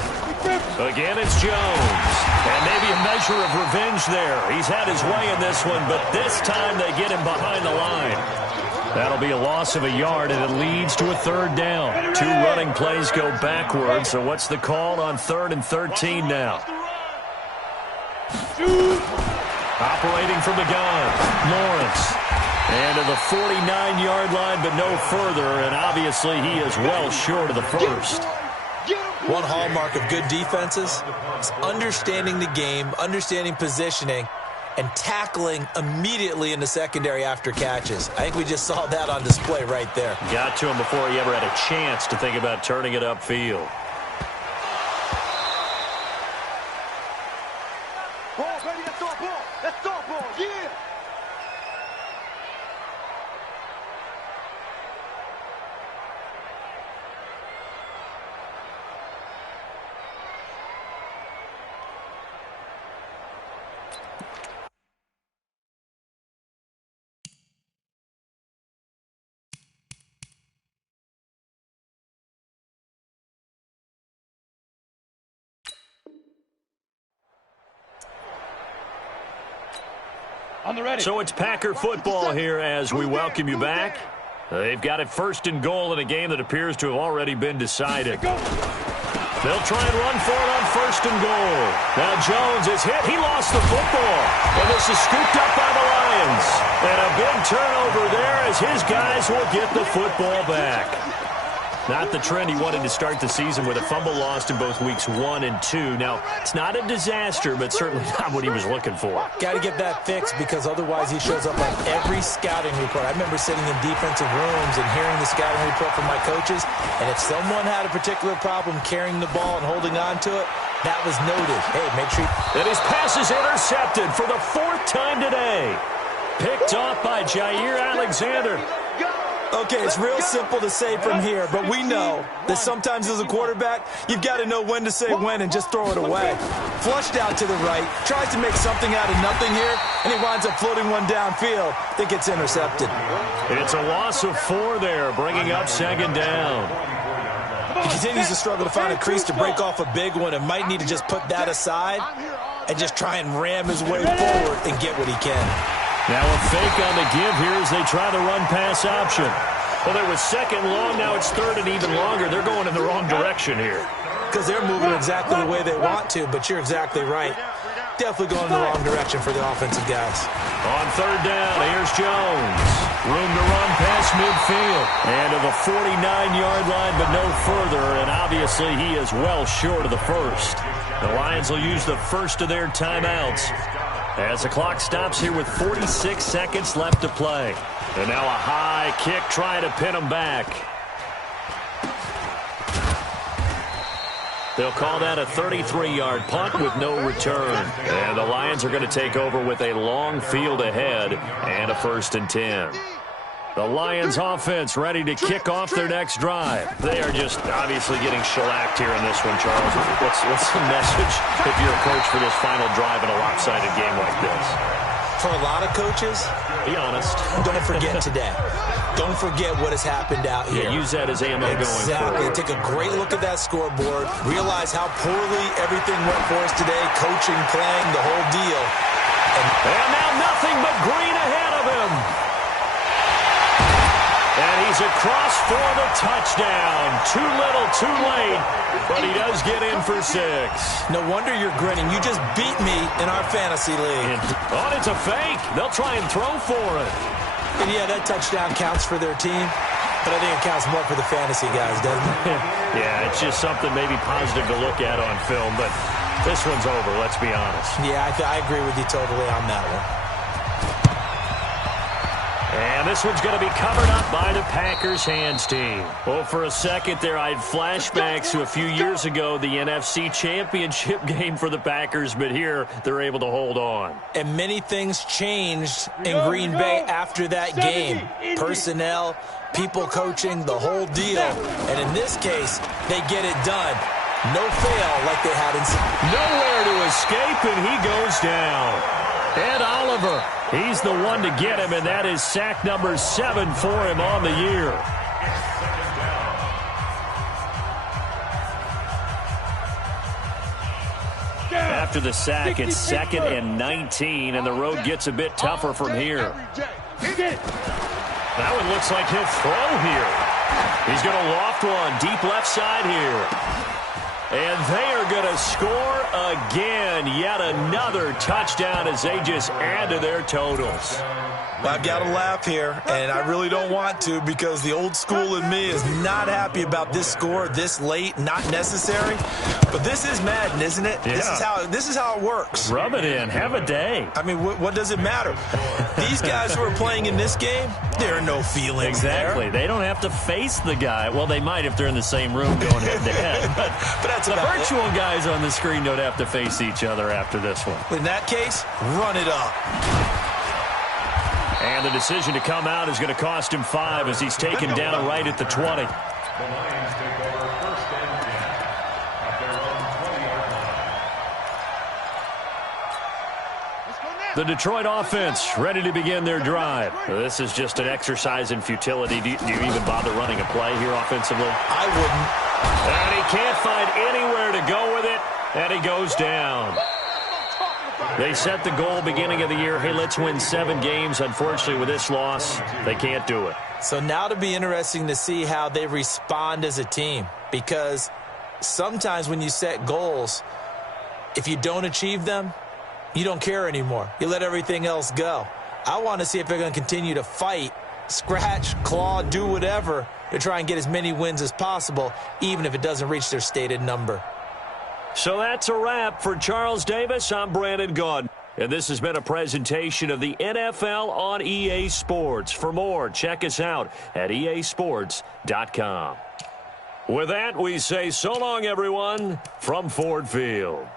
Again, it's Jones. And maybe a measure of revenge there. He's had his way in this one, but this time they get him behind the line. That'll be a loss of a yard, and it leads to a third down. 2 running plays go backwards, so what's the call on 3rd and 13 now? Operating from the gun, Lawrence. And to the 49-yard line, but no further, and obviously he is well short of the first. One hallmark of good defenses is understanding the game, understanding positioning, and tackling immediately in the secondary after catches. I think we just saw that on display right there. Got to him before he ever had a chance to think about turning it upfield. Ball, baby, let's throw a ball. Let's throw a ball, yeah. On the ready. So it's Packer football here as we welcome you back. They've got it 1st and goal in a game that appears to have already been decided. They'll try and run for it on 1st and goal. Now Jones is hit. He lost the football. And this is scooped up by the Lions. And a big turnover there as his guys will get the football back. Not the trend he wanted to start the season with a fumble lost in both weeks 1 and 2. Now, it's not a disaster, but certainly not what he was looking for. Got to get that fixed because otherwise he shows up on every scouting report. I remember sitting in defensive rooms and hearing the scouting report from my coaches, and if someone had a particular problem carrying the ball and holding on to it, that was noted. Hey, make sure And his pass is intercepted for the 4th time today. Picked off by Jair Alexander. Okay, it's real simple to say from here, but we know that sometimes as a quarterback, you've got to know when to say when and just throw it away. Flushed out to the right, tries to make something out of nothing here, and he winds up floating one downfield that gets intercepted. It's a loss of 4 there, bringing up second down. He continues to struggle to find a crease to break off a big one and might need to just put that aside and just try and ram his way forward and get what he can. Now a fake on the give here as they try the run-pass option. Well, there was 2nd long, now it's 3rd and even longer. They're going in the wrong direction here. Because they're moving exactly the way they want to, but you're exactly right. Definitely going in the wrong direction for the offensive guys. On 3rd down, here's Jones. Room to run past midfield. And to the 49-yard line, but no further, and obviously he is well short of the first. The Lions will use the first of their timeouts as the clock stops here with 46 seconds left to play. And now a high kick trying to pin him back. They'll call that a 33-yard punt with no return. And the Lions are going to take over with a long field ahead and a 1st and 10. The Lions offense ready to kick off their next drive. They are just obviously getting shellacked here in this one, Charles. What's the message if you're a coach for this final drive in a lopsided game like this? For a lot of coaches, be honest, don't forget today. Don't forget what has happened out here. Yeah, use that as ammo going forward. Take a great look at that scoreboard. Realize how poorly everything went for us today. Coaching, playing, the whole deal. And now nothing but green ahead of him. And he's across for the touchdown. Too little, too late. But he does get in for 6. No wonder you're grinning. You just beat me in our fantasy league. And it's a fake. They'll try and throw for it. And yeah, that touchdown counts for their team, but I think it counts more for the fantasy guys, doesn't it? Yeah, it's just something maybe positive to look at on film, but this one's over, let's be honest. Yeah, I agree with you totally on that one. And this one's going to be covered up by the Packers hands team. Well, for a second there, I had flashbacks to a few years ago, the NFC Championship game for the Packers, but here they're able to hold on. And many things changed in Green Bay after that game. Personnel, people coaching, the whole deal. And in this case, they get it done. No fail like they had in... Nowhere to escape, and he goes down. Ed Oliver, he's the one to get him, and that is sack number 7 for him on the year. After the sack, it's 2nd and 19, and the road gets a bit tougher from here. That one looks like he'll throw here. He's going to loft one deep left side here. And they are going to score again. Yet another touchdown as they just add to their totals. I've got to laugh here, and I really don't want to because the old school in me is not happy about this score this late, not necessary. But this is Madden, isn't it? Yeah. This is how it works. Rub it in. Have a day. I mean, what does it matter? These guys who are playing in this game, there are no feelings Exactly. there. They don't have to face the guy. Well, they might if they're in the same room going head-to-head. But that's the about virtual guys on the screen don't have to face each other after this one. In that case, run it up. And the decision to come out is going to cost him 5 as he's taken down right at the 20. The Lions take over 1st and 10 at their own 20-yard line. The Detroit offense ready to begin their drive. This is just an exercise in futility. Do you even bother running a play here offensively? I wouldn't. And he can't find anywhere to go with it, and he goes down. They set the goal beginning of the year, hey, let's win 7 games. Unfortunately, with this loss, they can't do it. So now to be interesting to see how they respond as a team, because sometimes when you set goals, if you don't achieve them, you don't care anymore. You let everything else go. I want to see if they're going to continue to fight, scratch, claw, do whatever to try and get as many wins as possible, even if it doesn't reach their stated number. So that's a wrap for Charles Davis. I'm Brandon Gaudin. And this has been a presentation of the NFL on EA Sports. For more, check us out at easports.com. With that, we say so long, everyone, from Ford Field.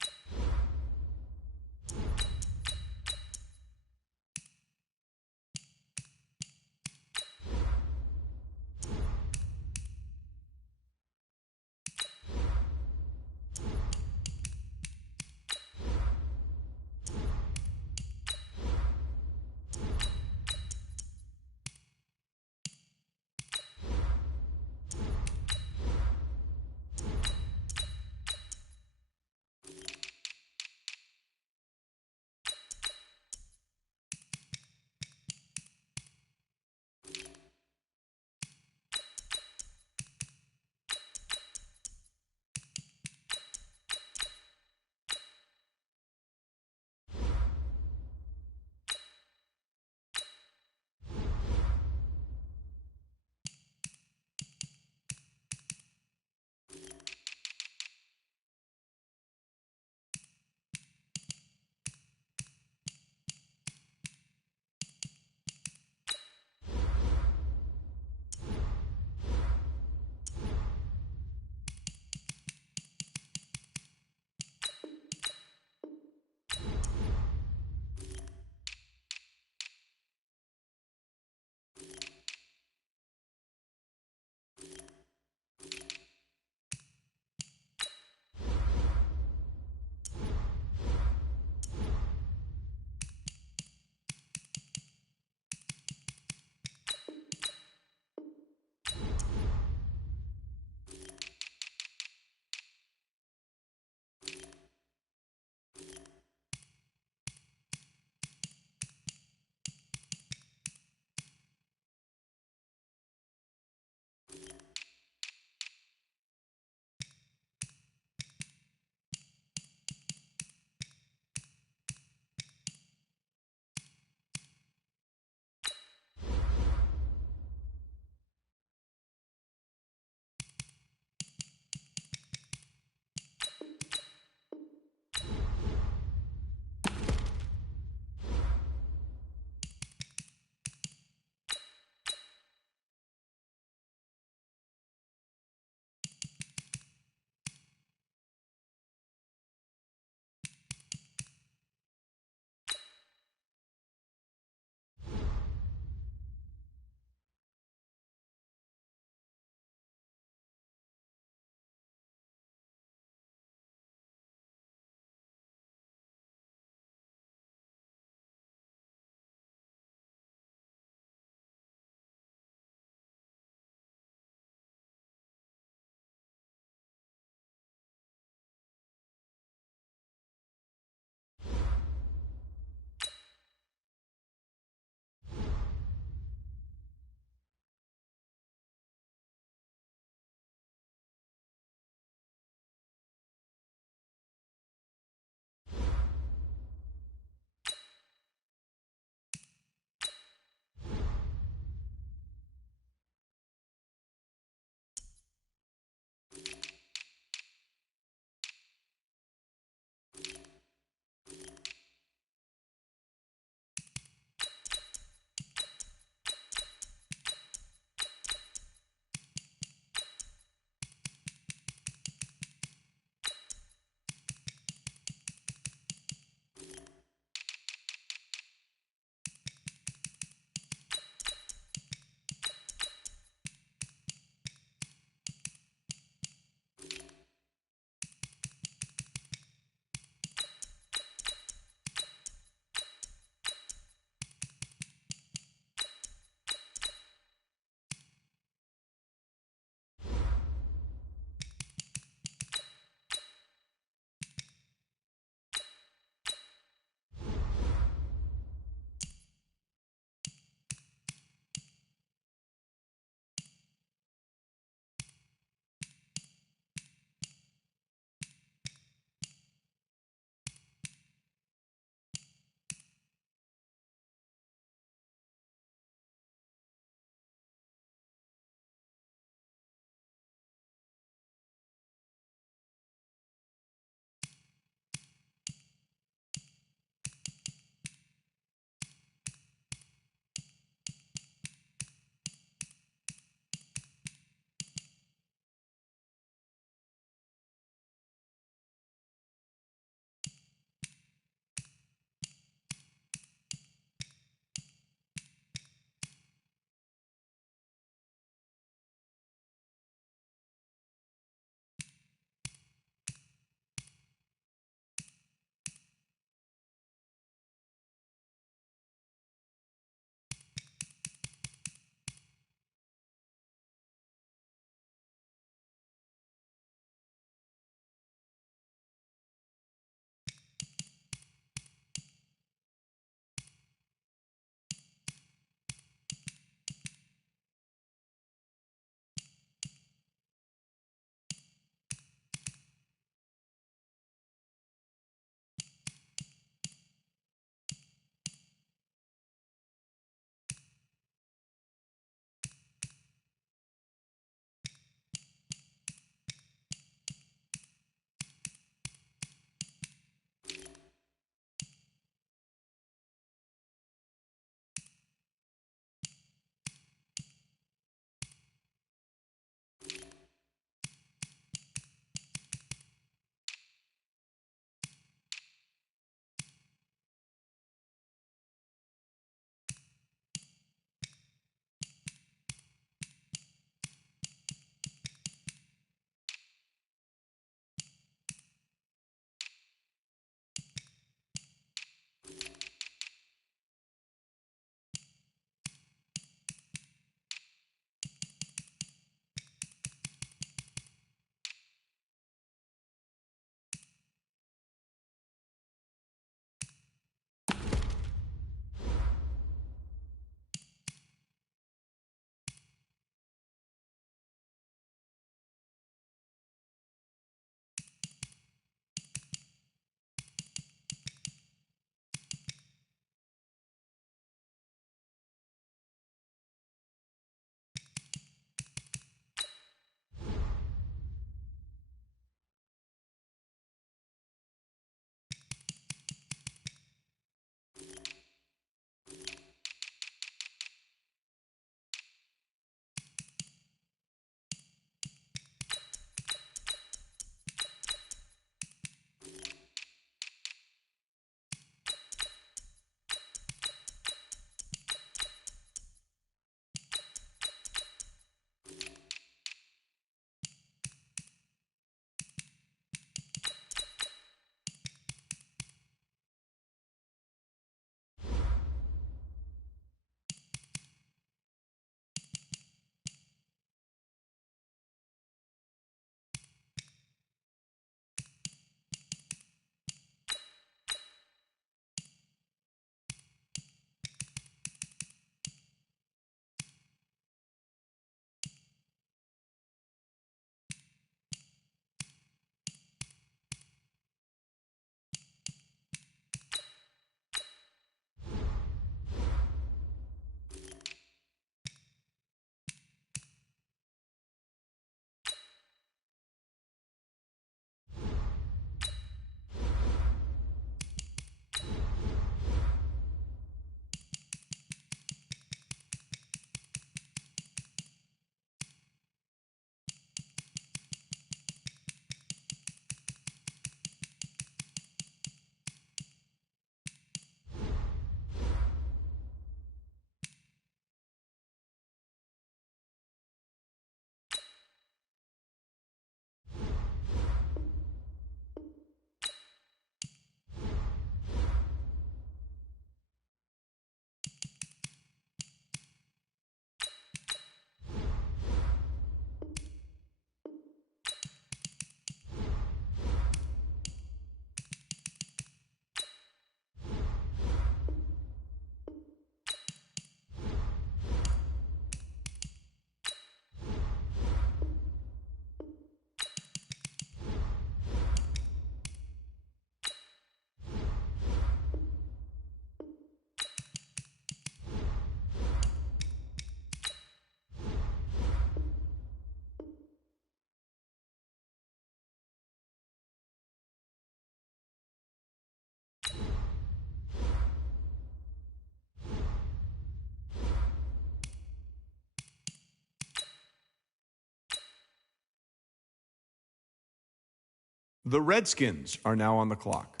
The Redskins are now on the clock.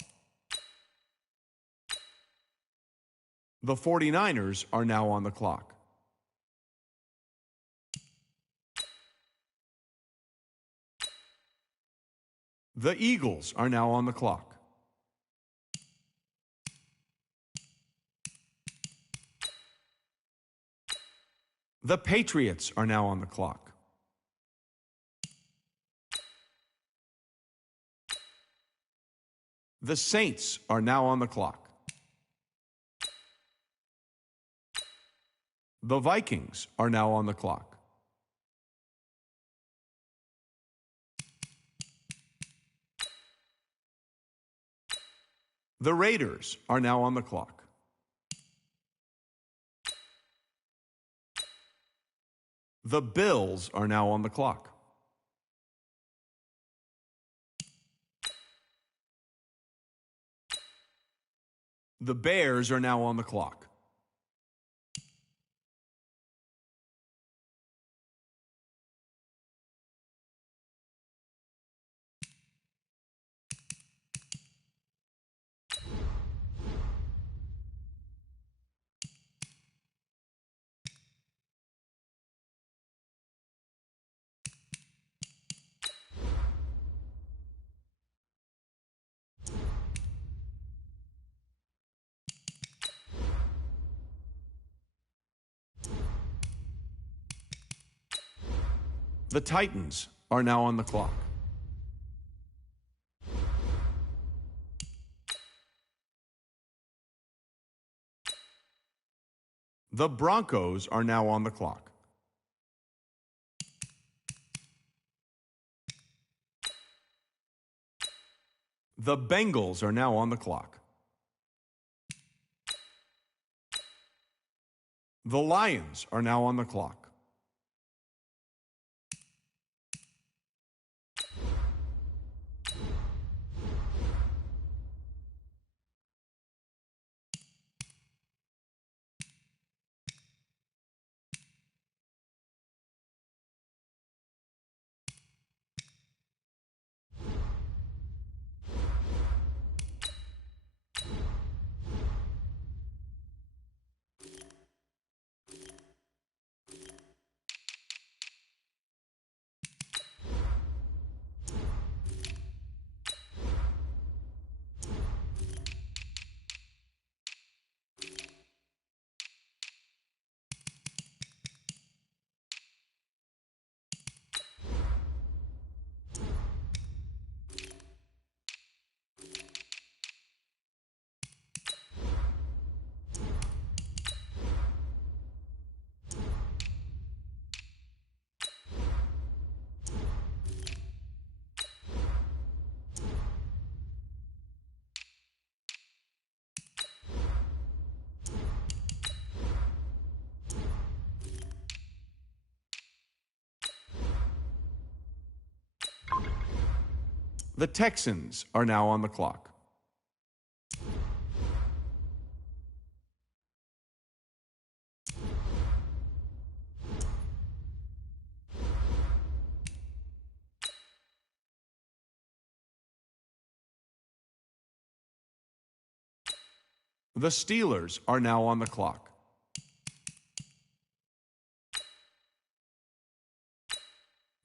The 49ers are now on the clock. The Eagles are now on the clock. The Patriots are now on the clock. The Saints are now on the clock. The Vikings are now on the clock. The Raiders are now on the clock. The Bills are now on the clock. The Bears are now on the clock. The Titans are now on the clock. The Broncos are now on the clock. The Bengals are now on the clock. The Lions are now on the clock. The Texans are now on the clock. The Steelers are now on the clock.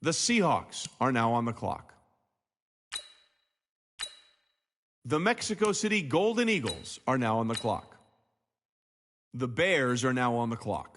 The Seahawks are now on the clock. The Mexico City Golden Eagles are now on the clock. The Bears are now on the clock.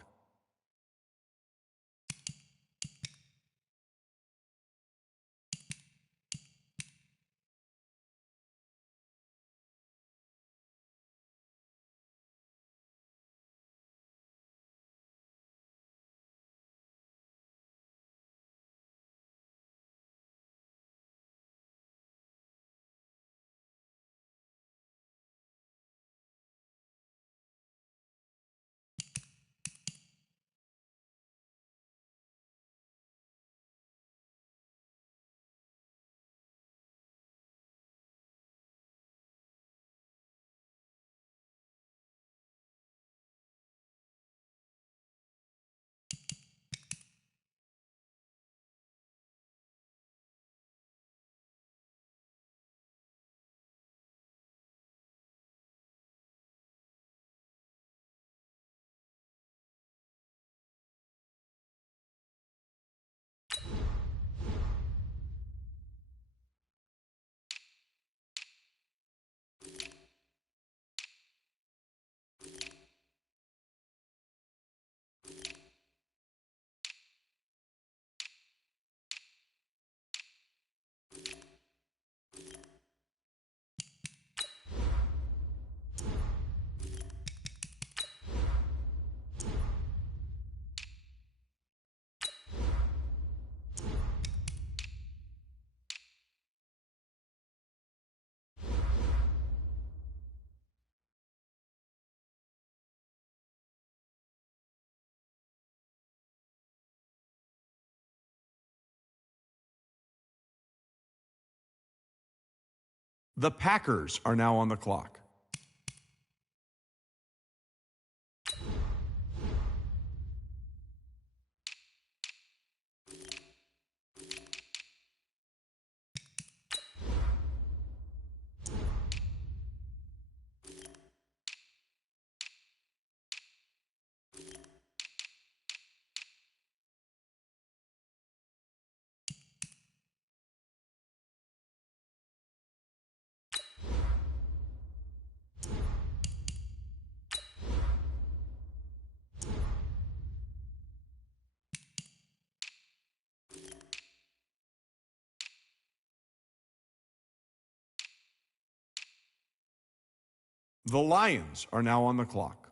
The Packers are now on the clock. The Lions are now on the clock.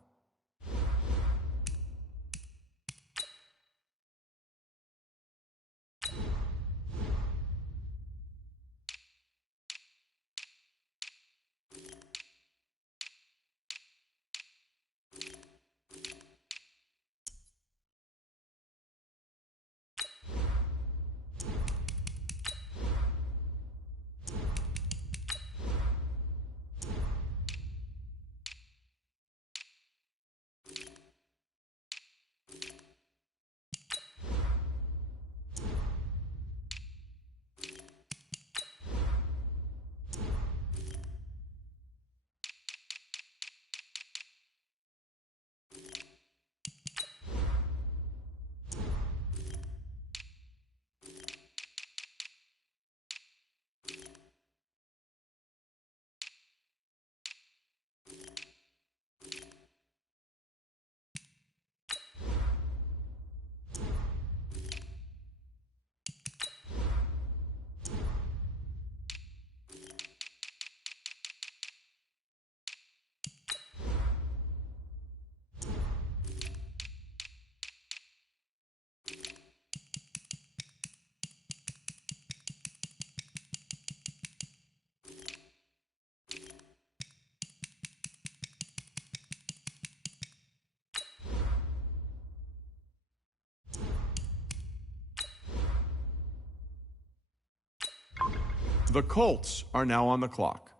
The Colts are now on the clock.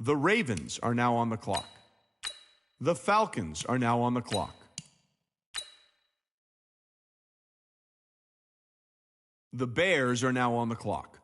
The Ravens are now on the clock. The Falcons are now on the clock. The Bears are now on the clock.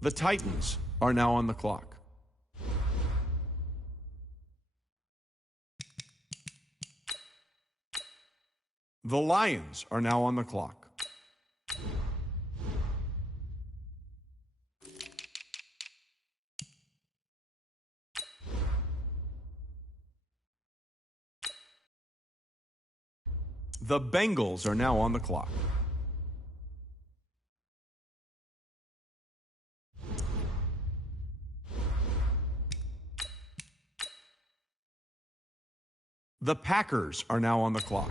The Titans are now on the clock. The Lions are now on the clock. The Bengals are now on the clock. The Packers are now on the clock.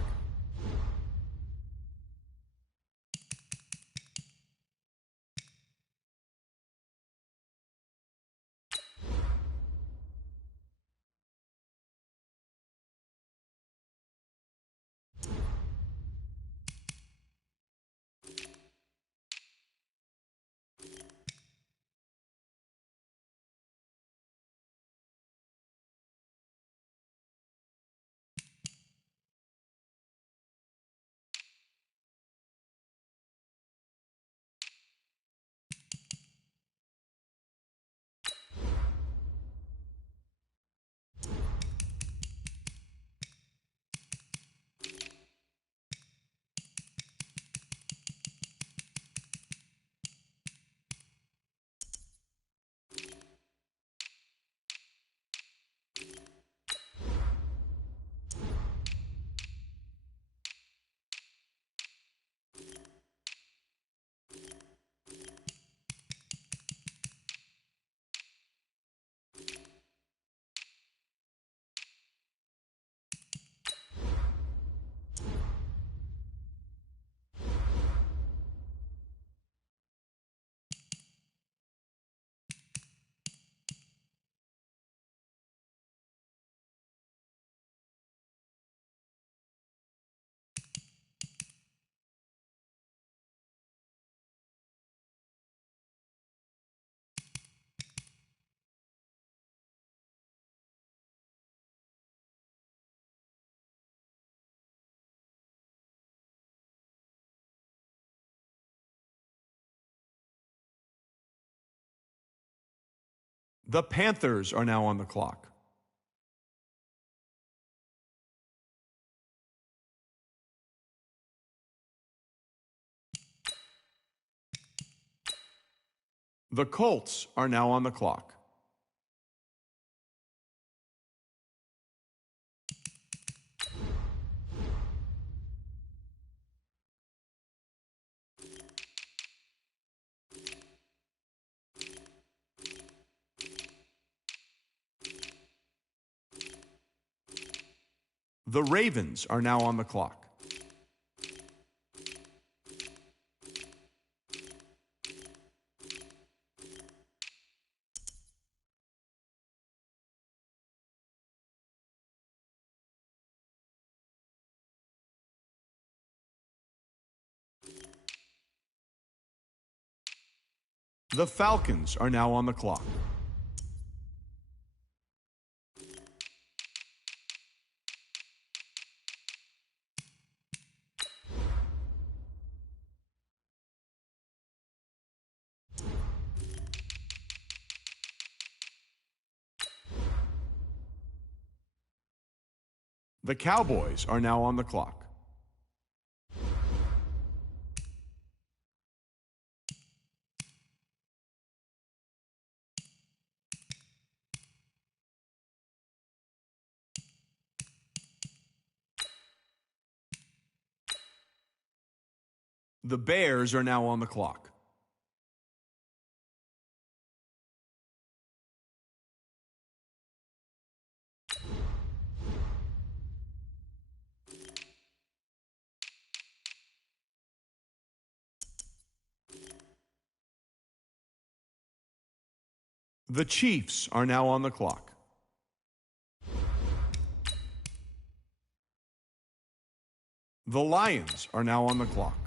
The Panthers are now on the clock. The Colts are now on the clock. The Ravens are now on the clock. The Falcons are now on the clock. The Cowboys are now on the clock. The Bears are now on the clock. The Chiefs are now on the clock. The Lions are now on the clock.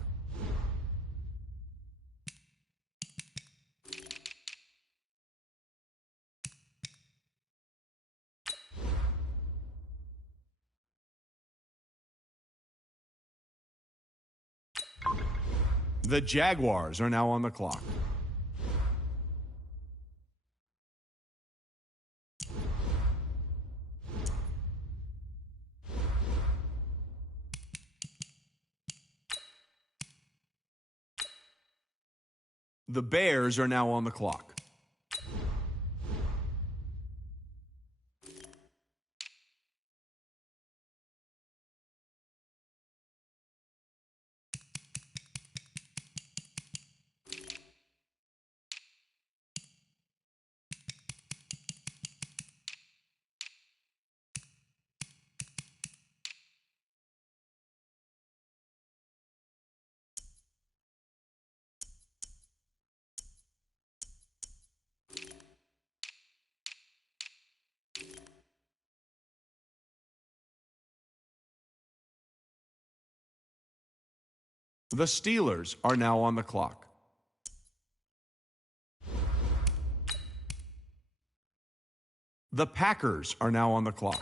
The Jaguars are now on the clock. The Bears are now on the clock. The Steelers are now on the clock. The Packers are now on the clock.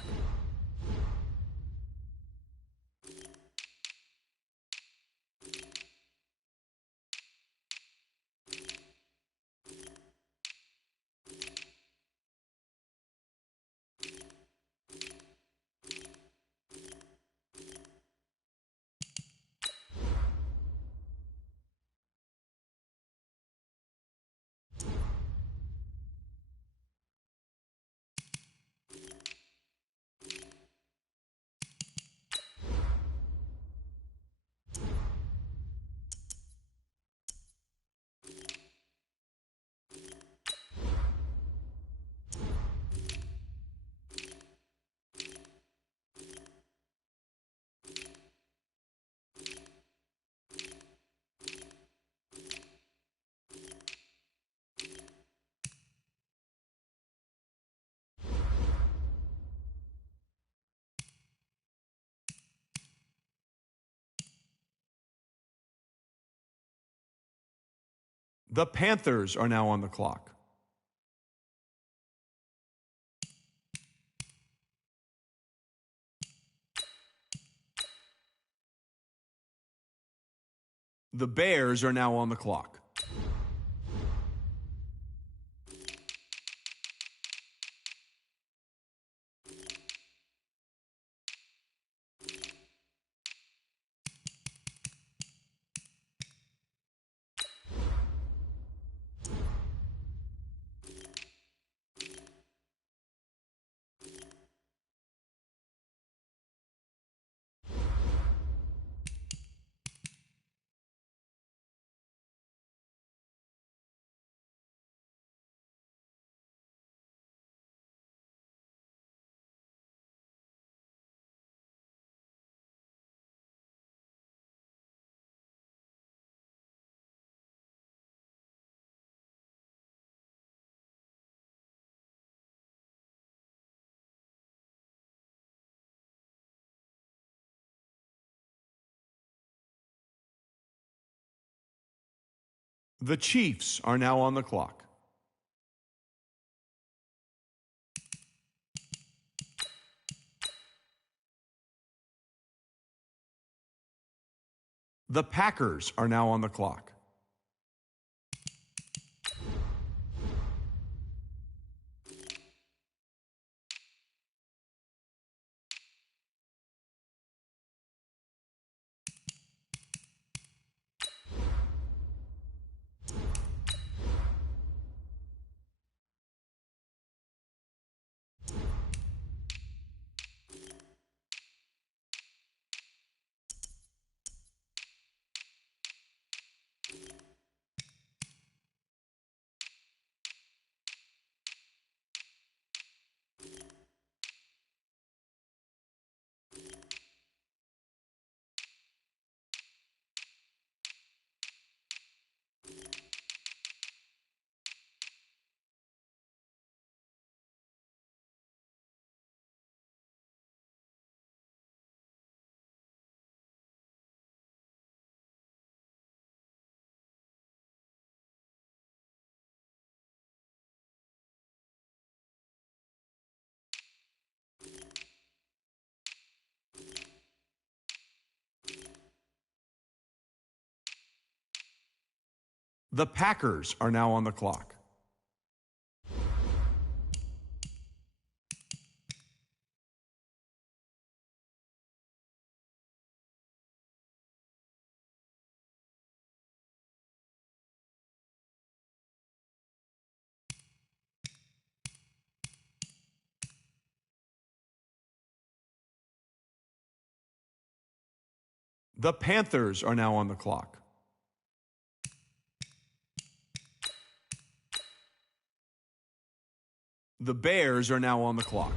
The Panthers are now on the clock. The Bears are now on the clock. The Chiefs are now on the clock. The Packers are now on the clock. The Packers are now on the clock. The Panthers are now on the clock. The Bears are now on the clock.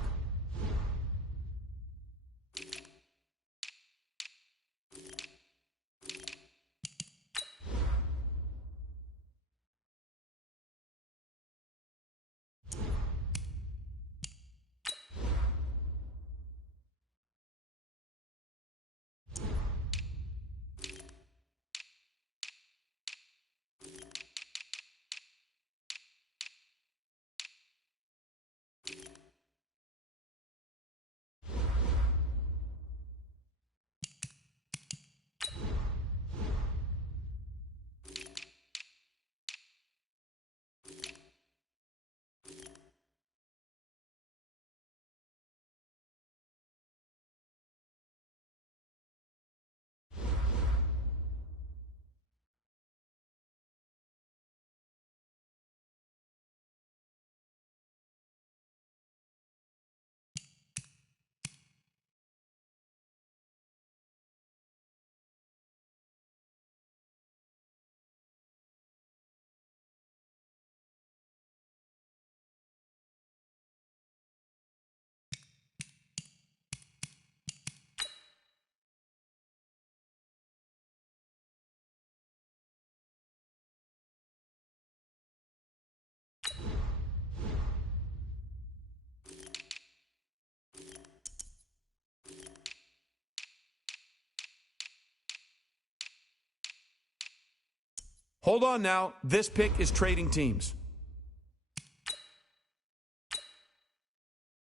Hold on now. This pick is trading teams.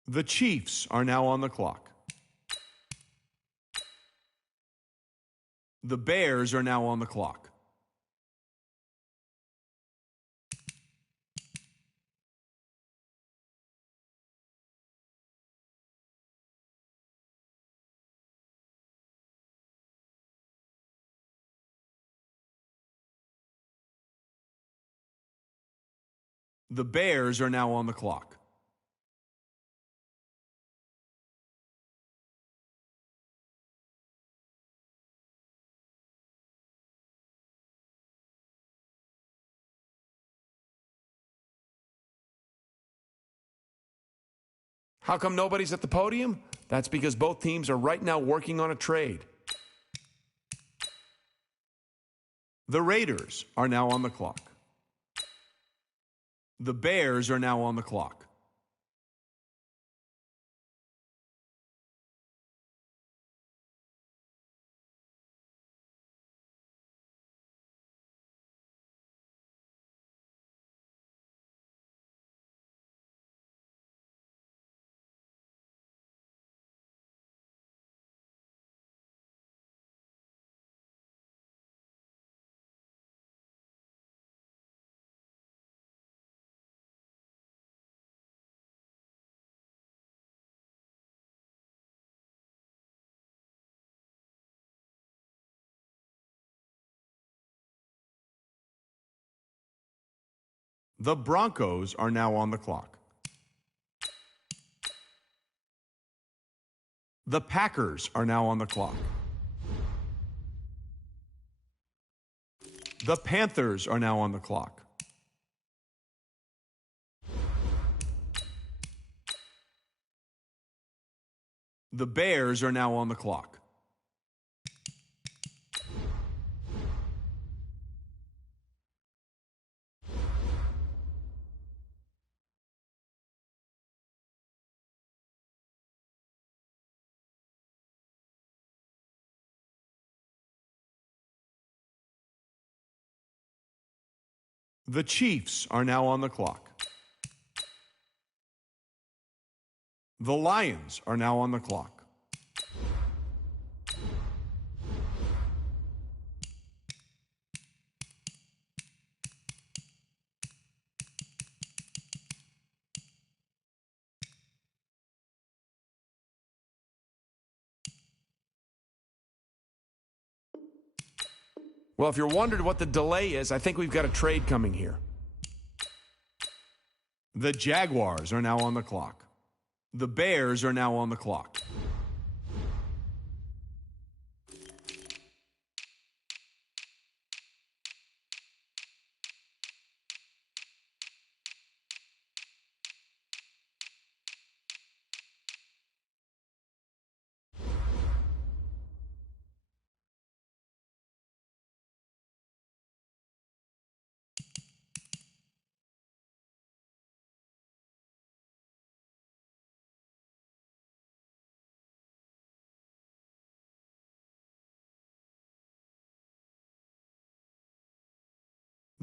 The Chiefs are now on the clock. The Bears are now on the clock. The Bears are now on the clock. How come nobody's at the podium? That's because both teams are right now working on a trade. The Raiders are now on the clock. The Bears are now on the clock. The Broncos are now on the clock. The Packers are now on the clock. The Panthers are now on the clock. The Bears are now on the clock. The Chiefs are now on the clock. The Lions are now on the clock. Well, if you're wondering what the delay is, I think we've got a trade coming here. The Jaguars are now on the clock. The Bears are now on the clock.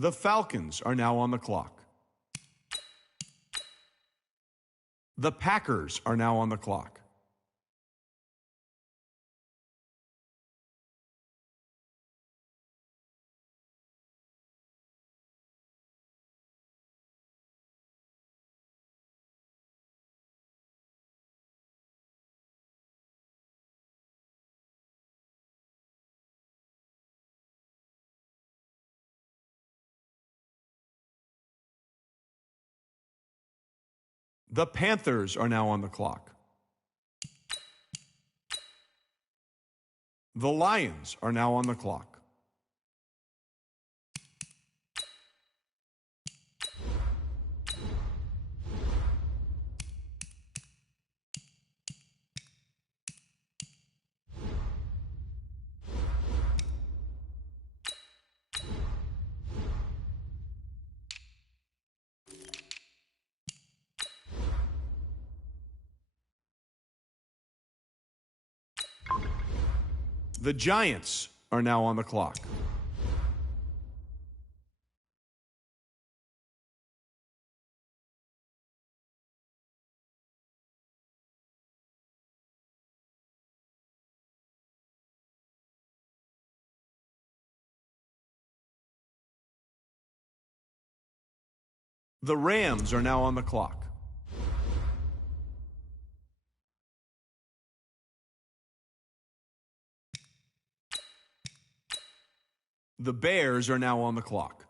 The Falcons are now on the clock. The Packers are now on the clock. The Panthers are now on the clock. The Lions are now on the clock. The Giants are now on the clock. The Rams are now on the clock. The Bears are now on the clock.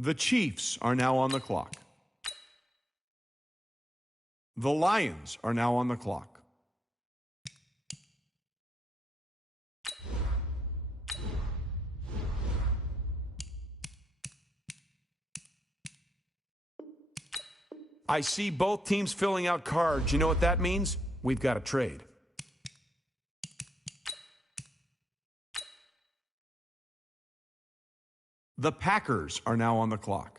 The Chiefs are now on the clock. The Lions are now on the clock. I see both teams filling out cards. You know what that means? We've got a trade. The Packers are now on the clock.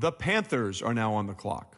The Panthers are now on the clock.